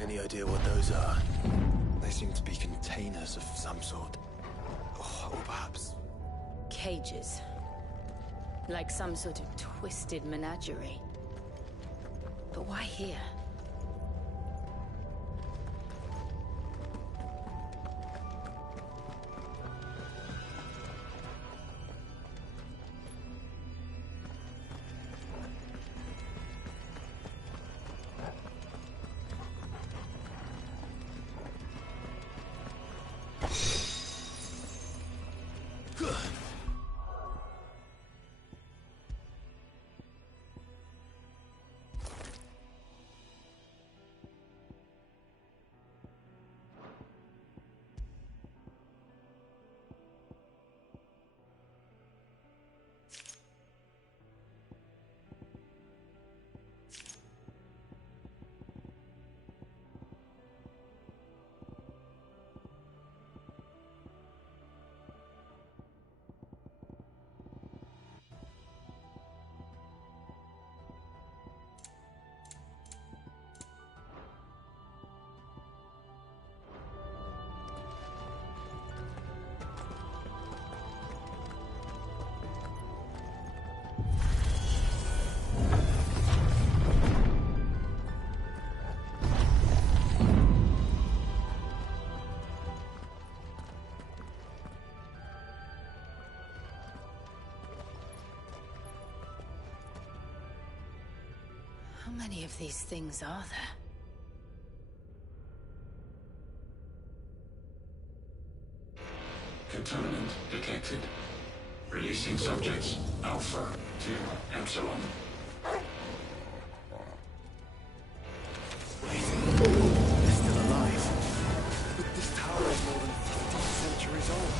Any idea what those are? They seem to be containers of some sort. Or perhaps... Cages. Like some sort of twisted menagerie. But why here? How many of these things are there? Contaminant detected. Releasing subjects Alpha to Epsilon. They're still alive. But this tower is more than 50 centuries old.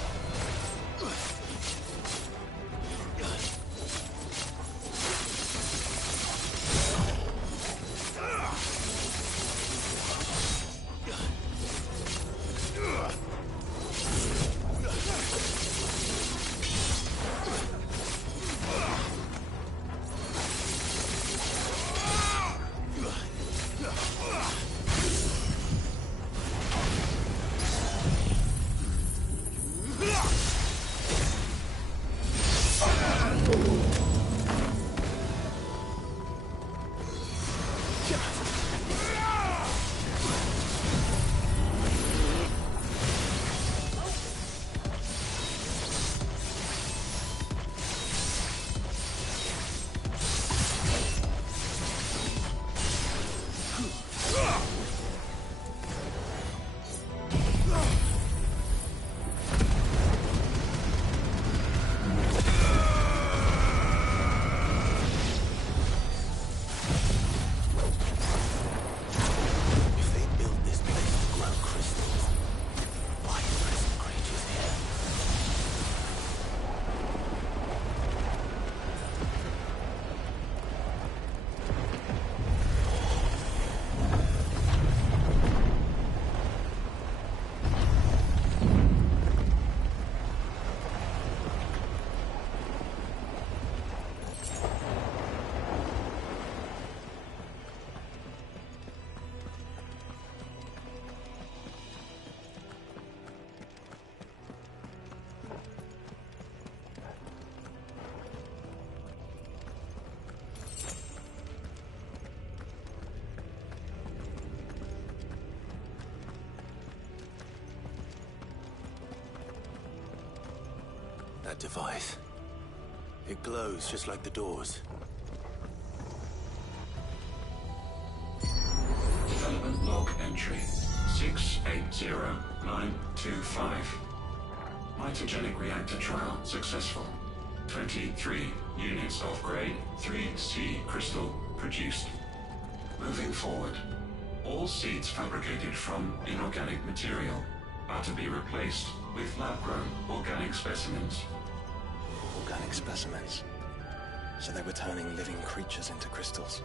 That device. It glows just like the doors. Development log entry 680925. Mitogenic reactor trial successful. 23 units of grade 3C crystal produced. Moving forward, all seeds fabricated from inorganic material are to be replaced with lab-grown organic specimens. Organic specimens. So they were turning living creatures into crystals.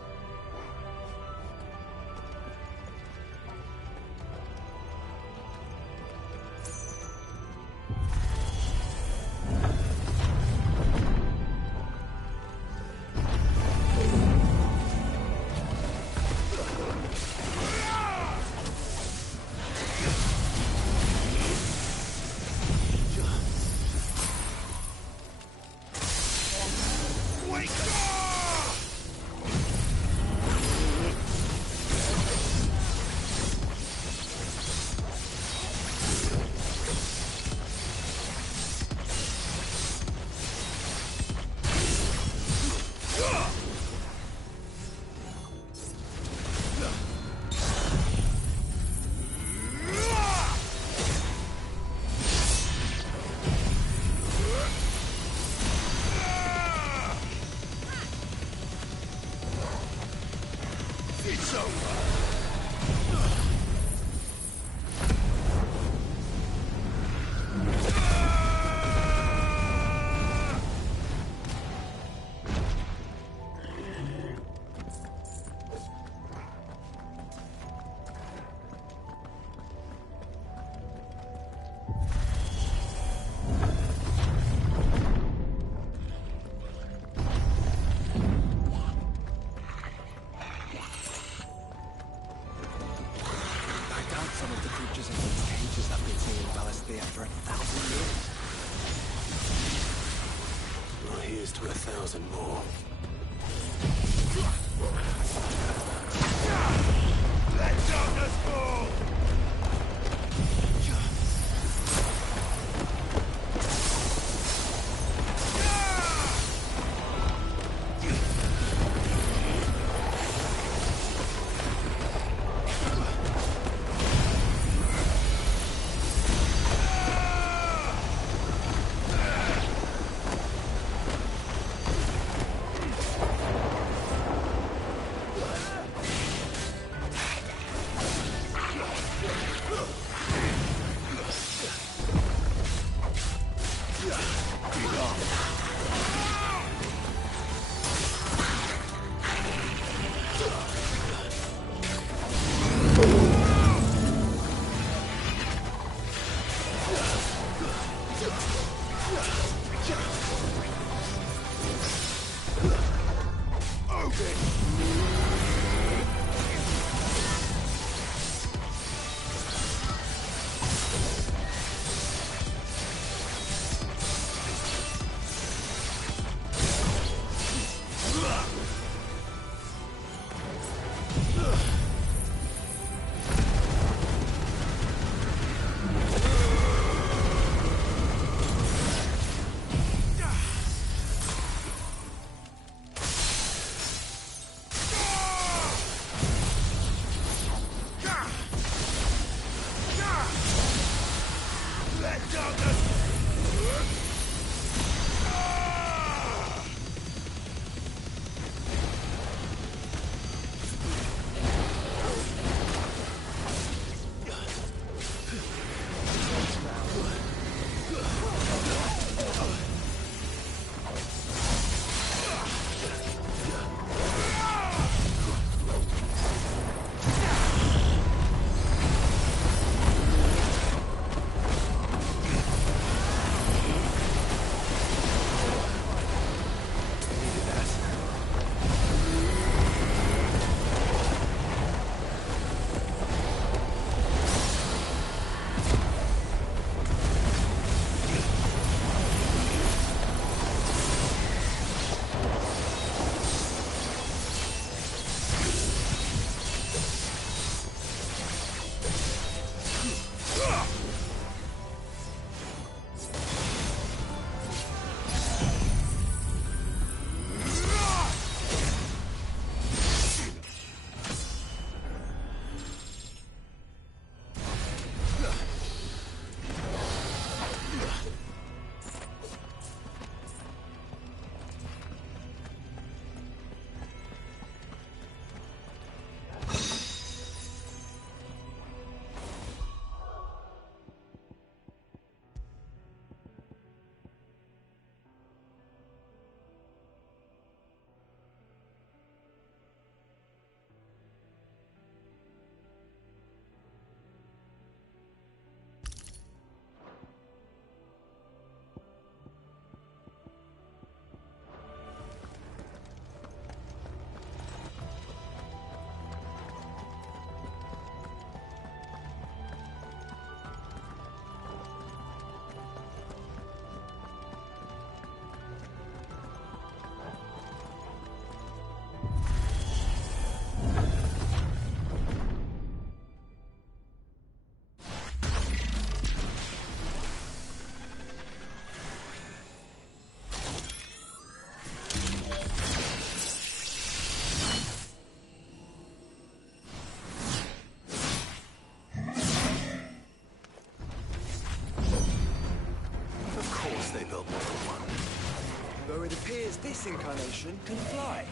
To 1,000 more. Let darkness fall! though it appears this incarnation can fly.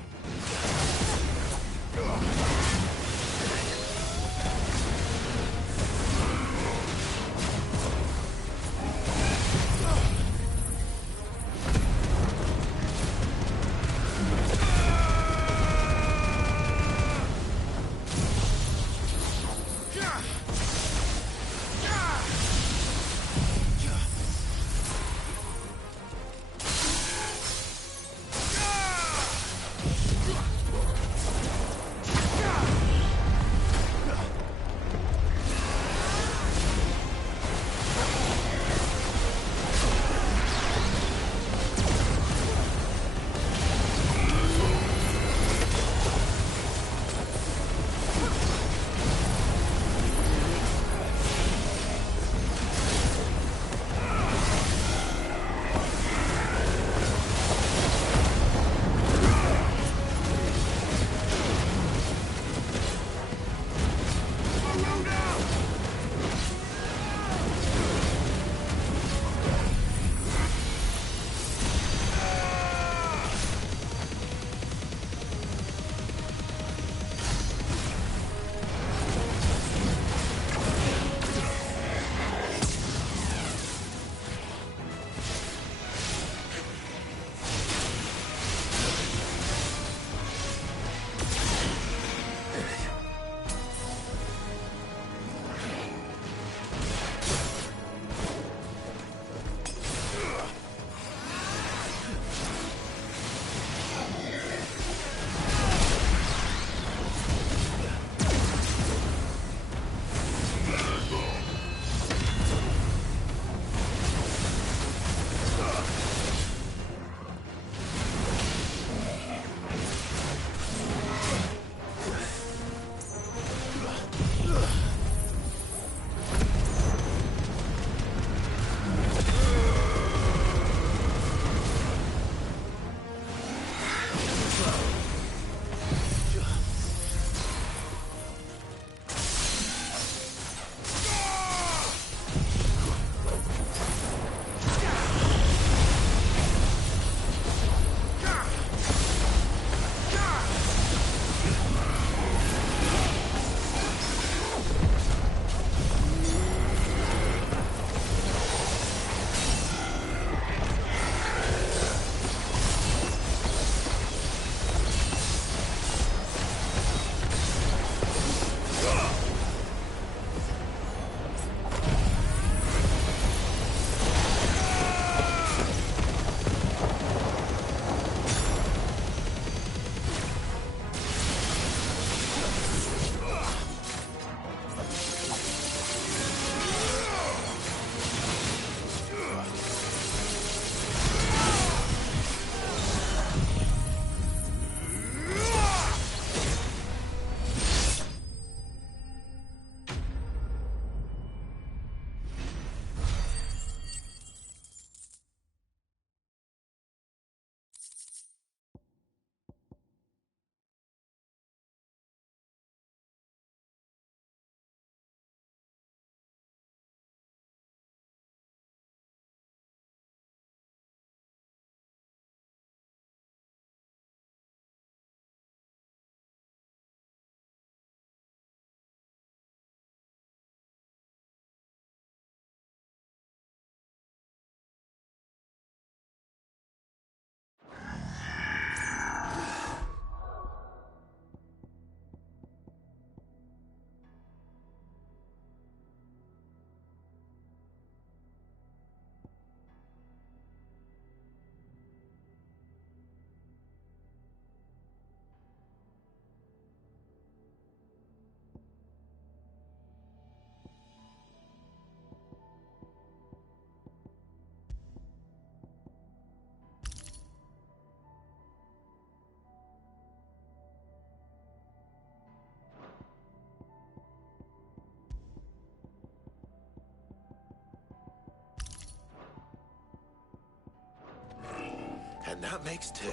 And that makes 2.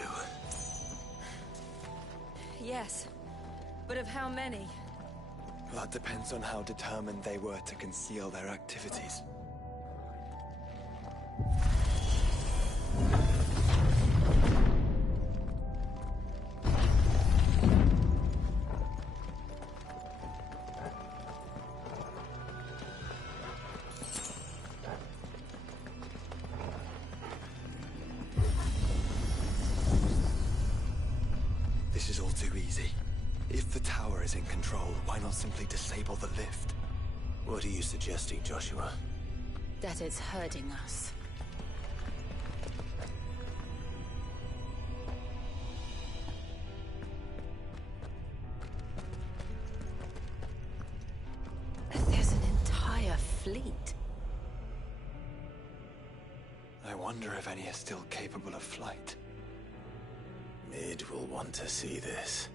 Yes, but of how many? That depends on how determined they were to conceal their activities. easy. If the tower is in control, why not simply disable the lift? What are you suggesting, Joshua? That it's hurting us. There's an entire fleet. I wonder if any are still capable of flight. Mid will want to see this.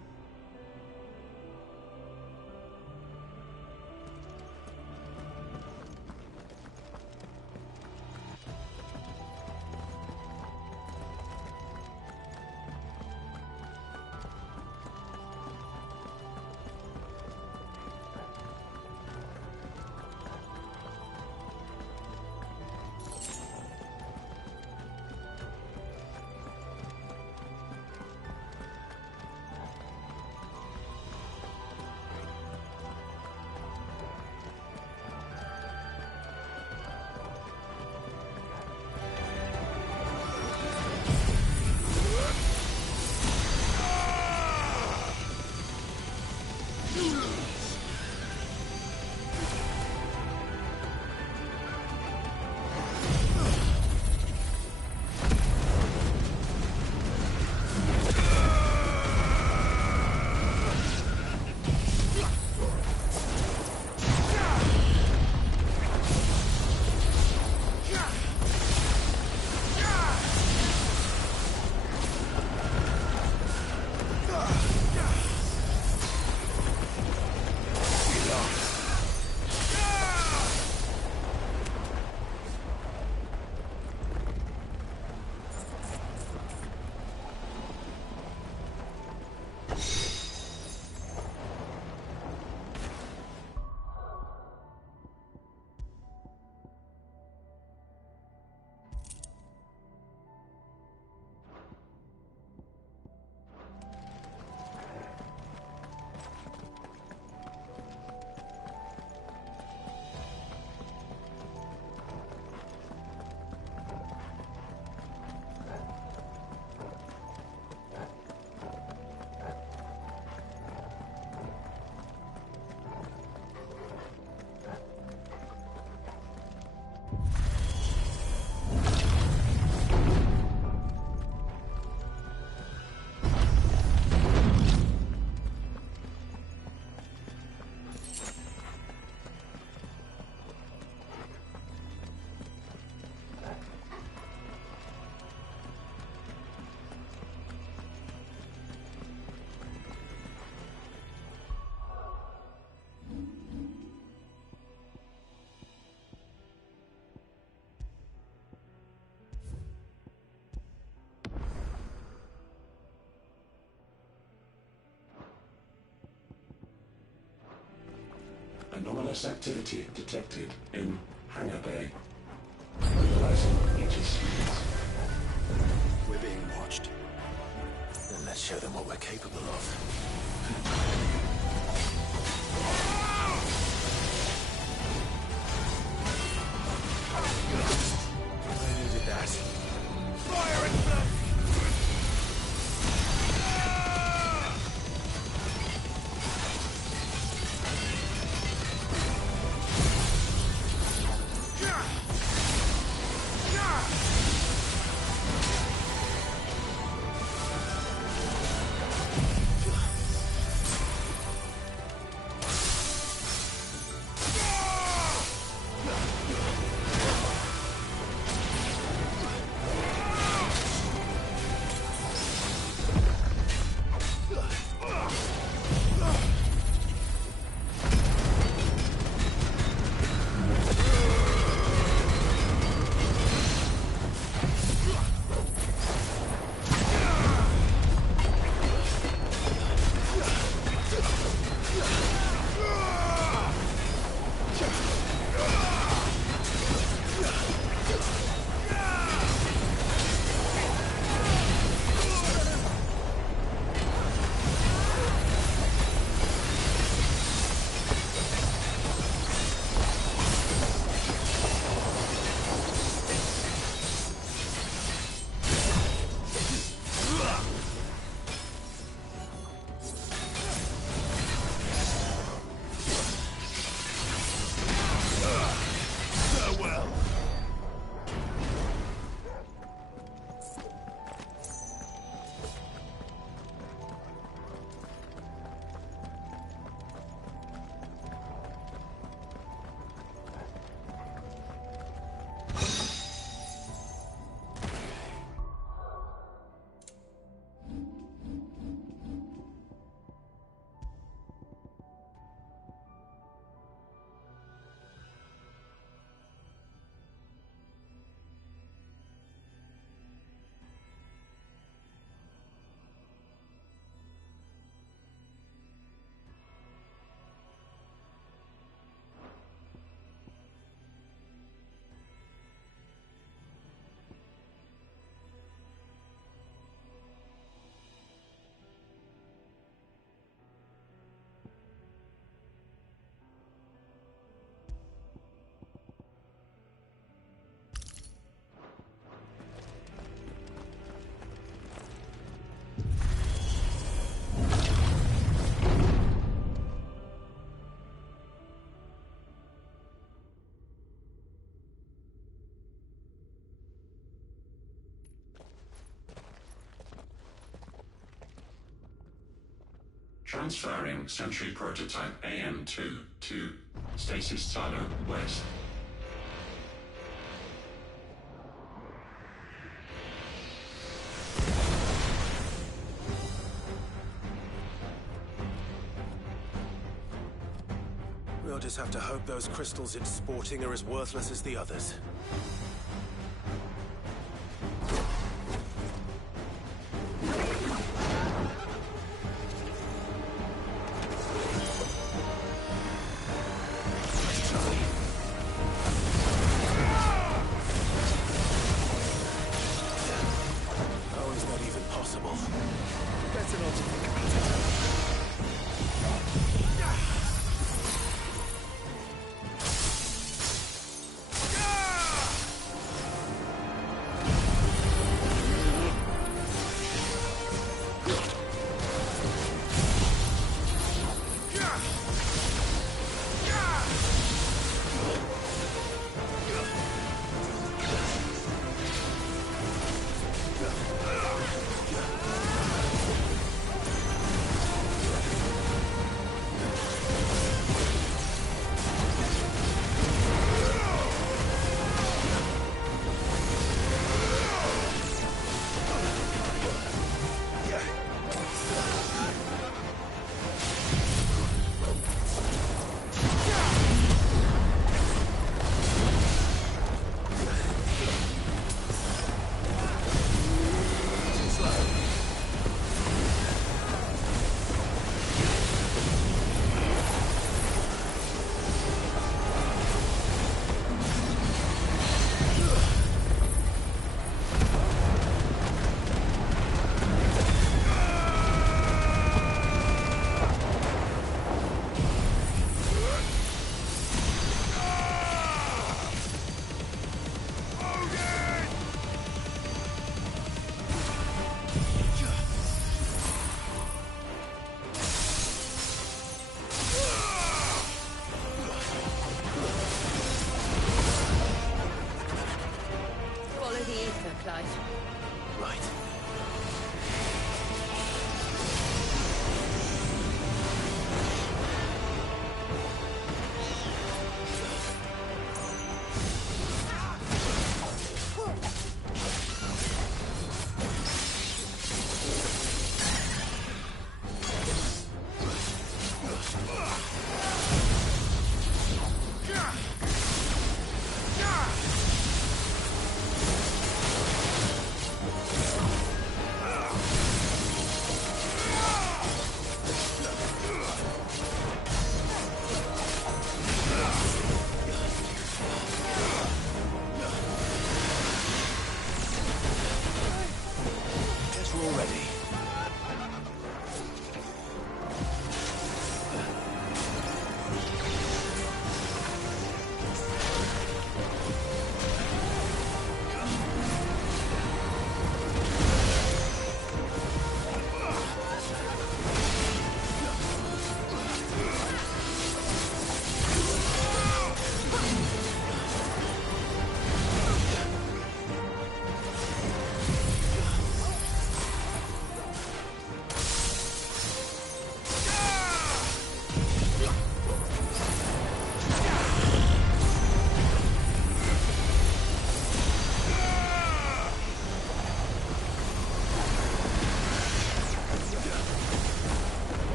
Anomalous activity detected in Hangar Bay. Realizing Aegis units. We're being watched. Then let's show them what we're capable of. I needed that. Fire and blood! Transferring Sentry Prototype AM2 to Stasis Silo West. We'll just have to hope those crystals in Sporting are as worthless as the others. How is that even possible? Better not to think about it.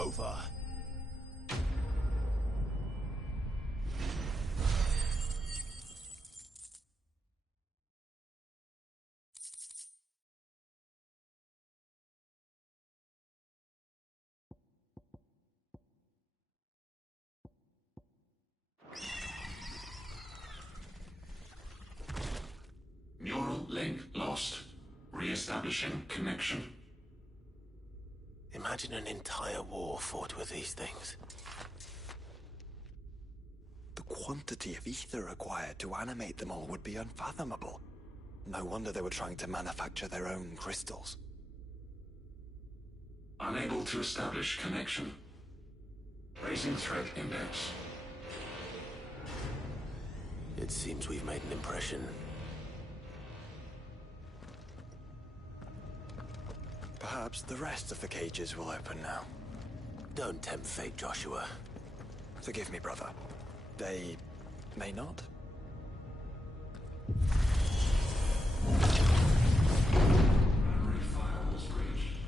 over. Neural link lost. Re-establishing connection. Imagine an entire war fought with these things. The quantity of ether required to animate them all would be unfathomable. No wonder they were trying to manufacture their own crystals. Unable to establish connection. Raising threat index. It seems we've made an impression. Perhaps the rest of the cages will open now. Don't tempt fate, Joshua. Forgive me, brother. They may not? Memory file was breached.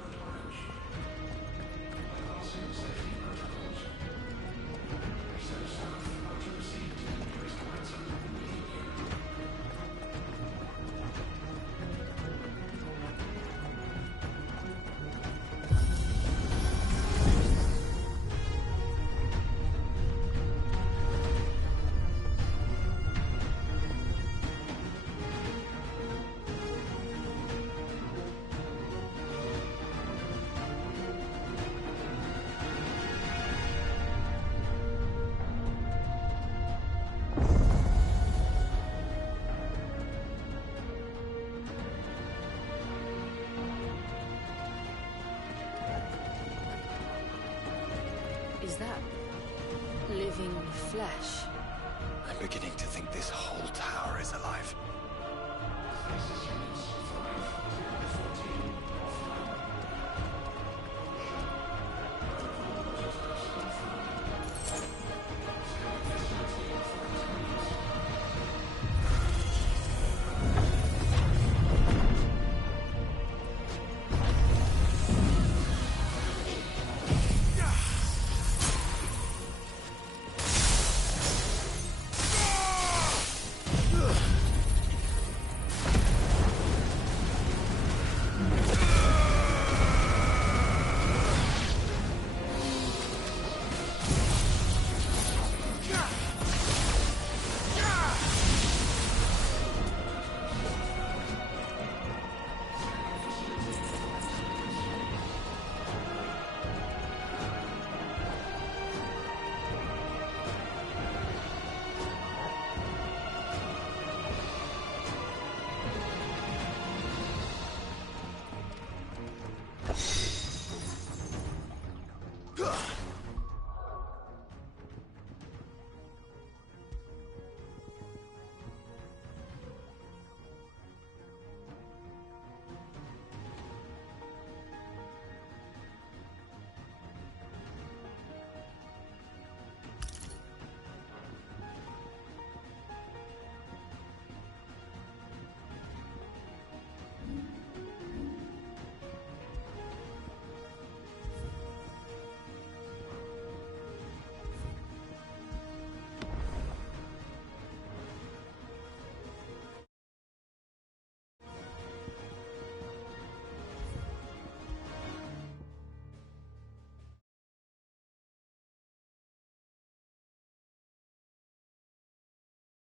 Code orange. Bypassing safety protocols. Reset staff are to receive deliveries to ransom immediately. Is that living flesh? I'm beginning to think this whole tower is alive. Stasis units 5 to 14.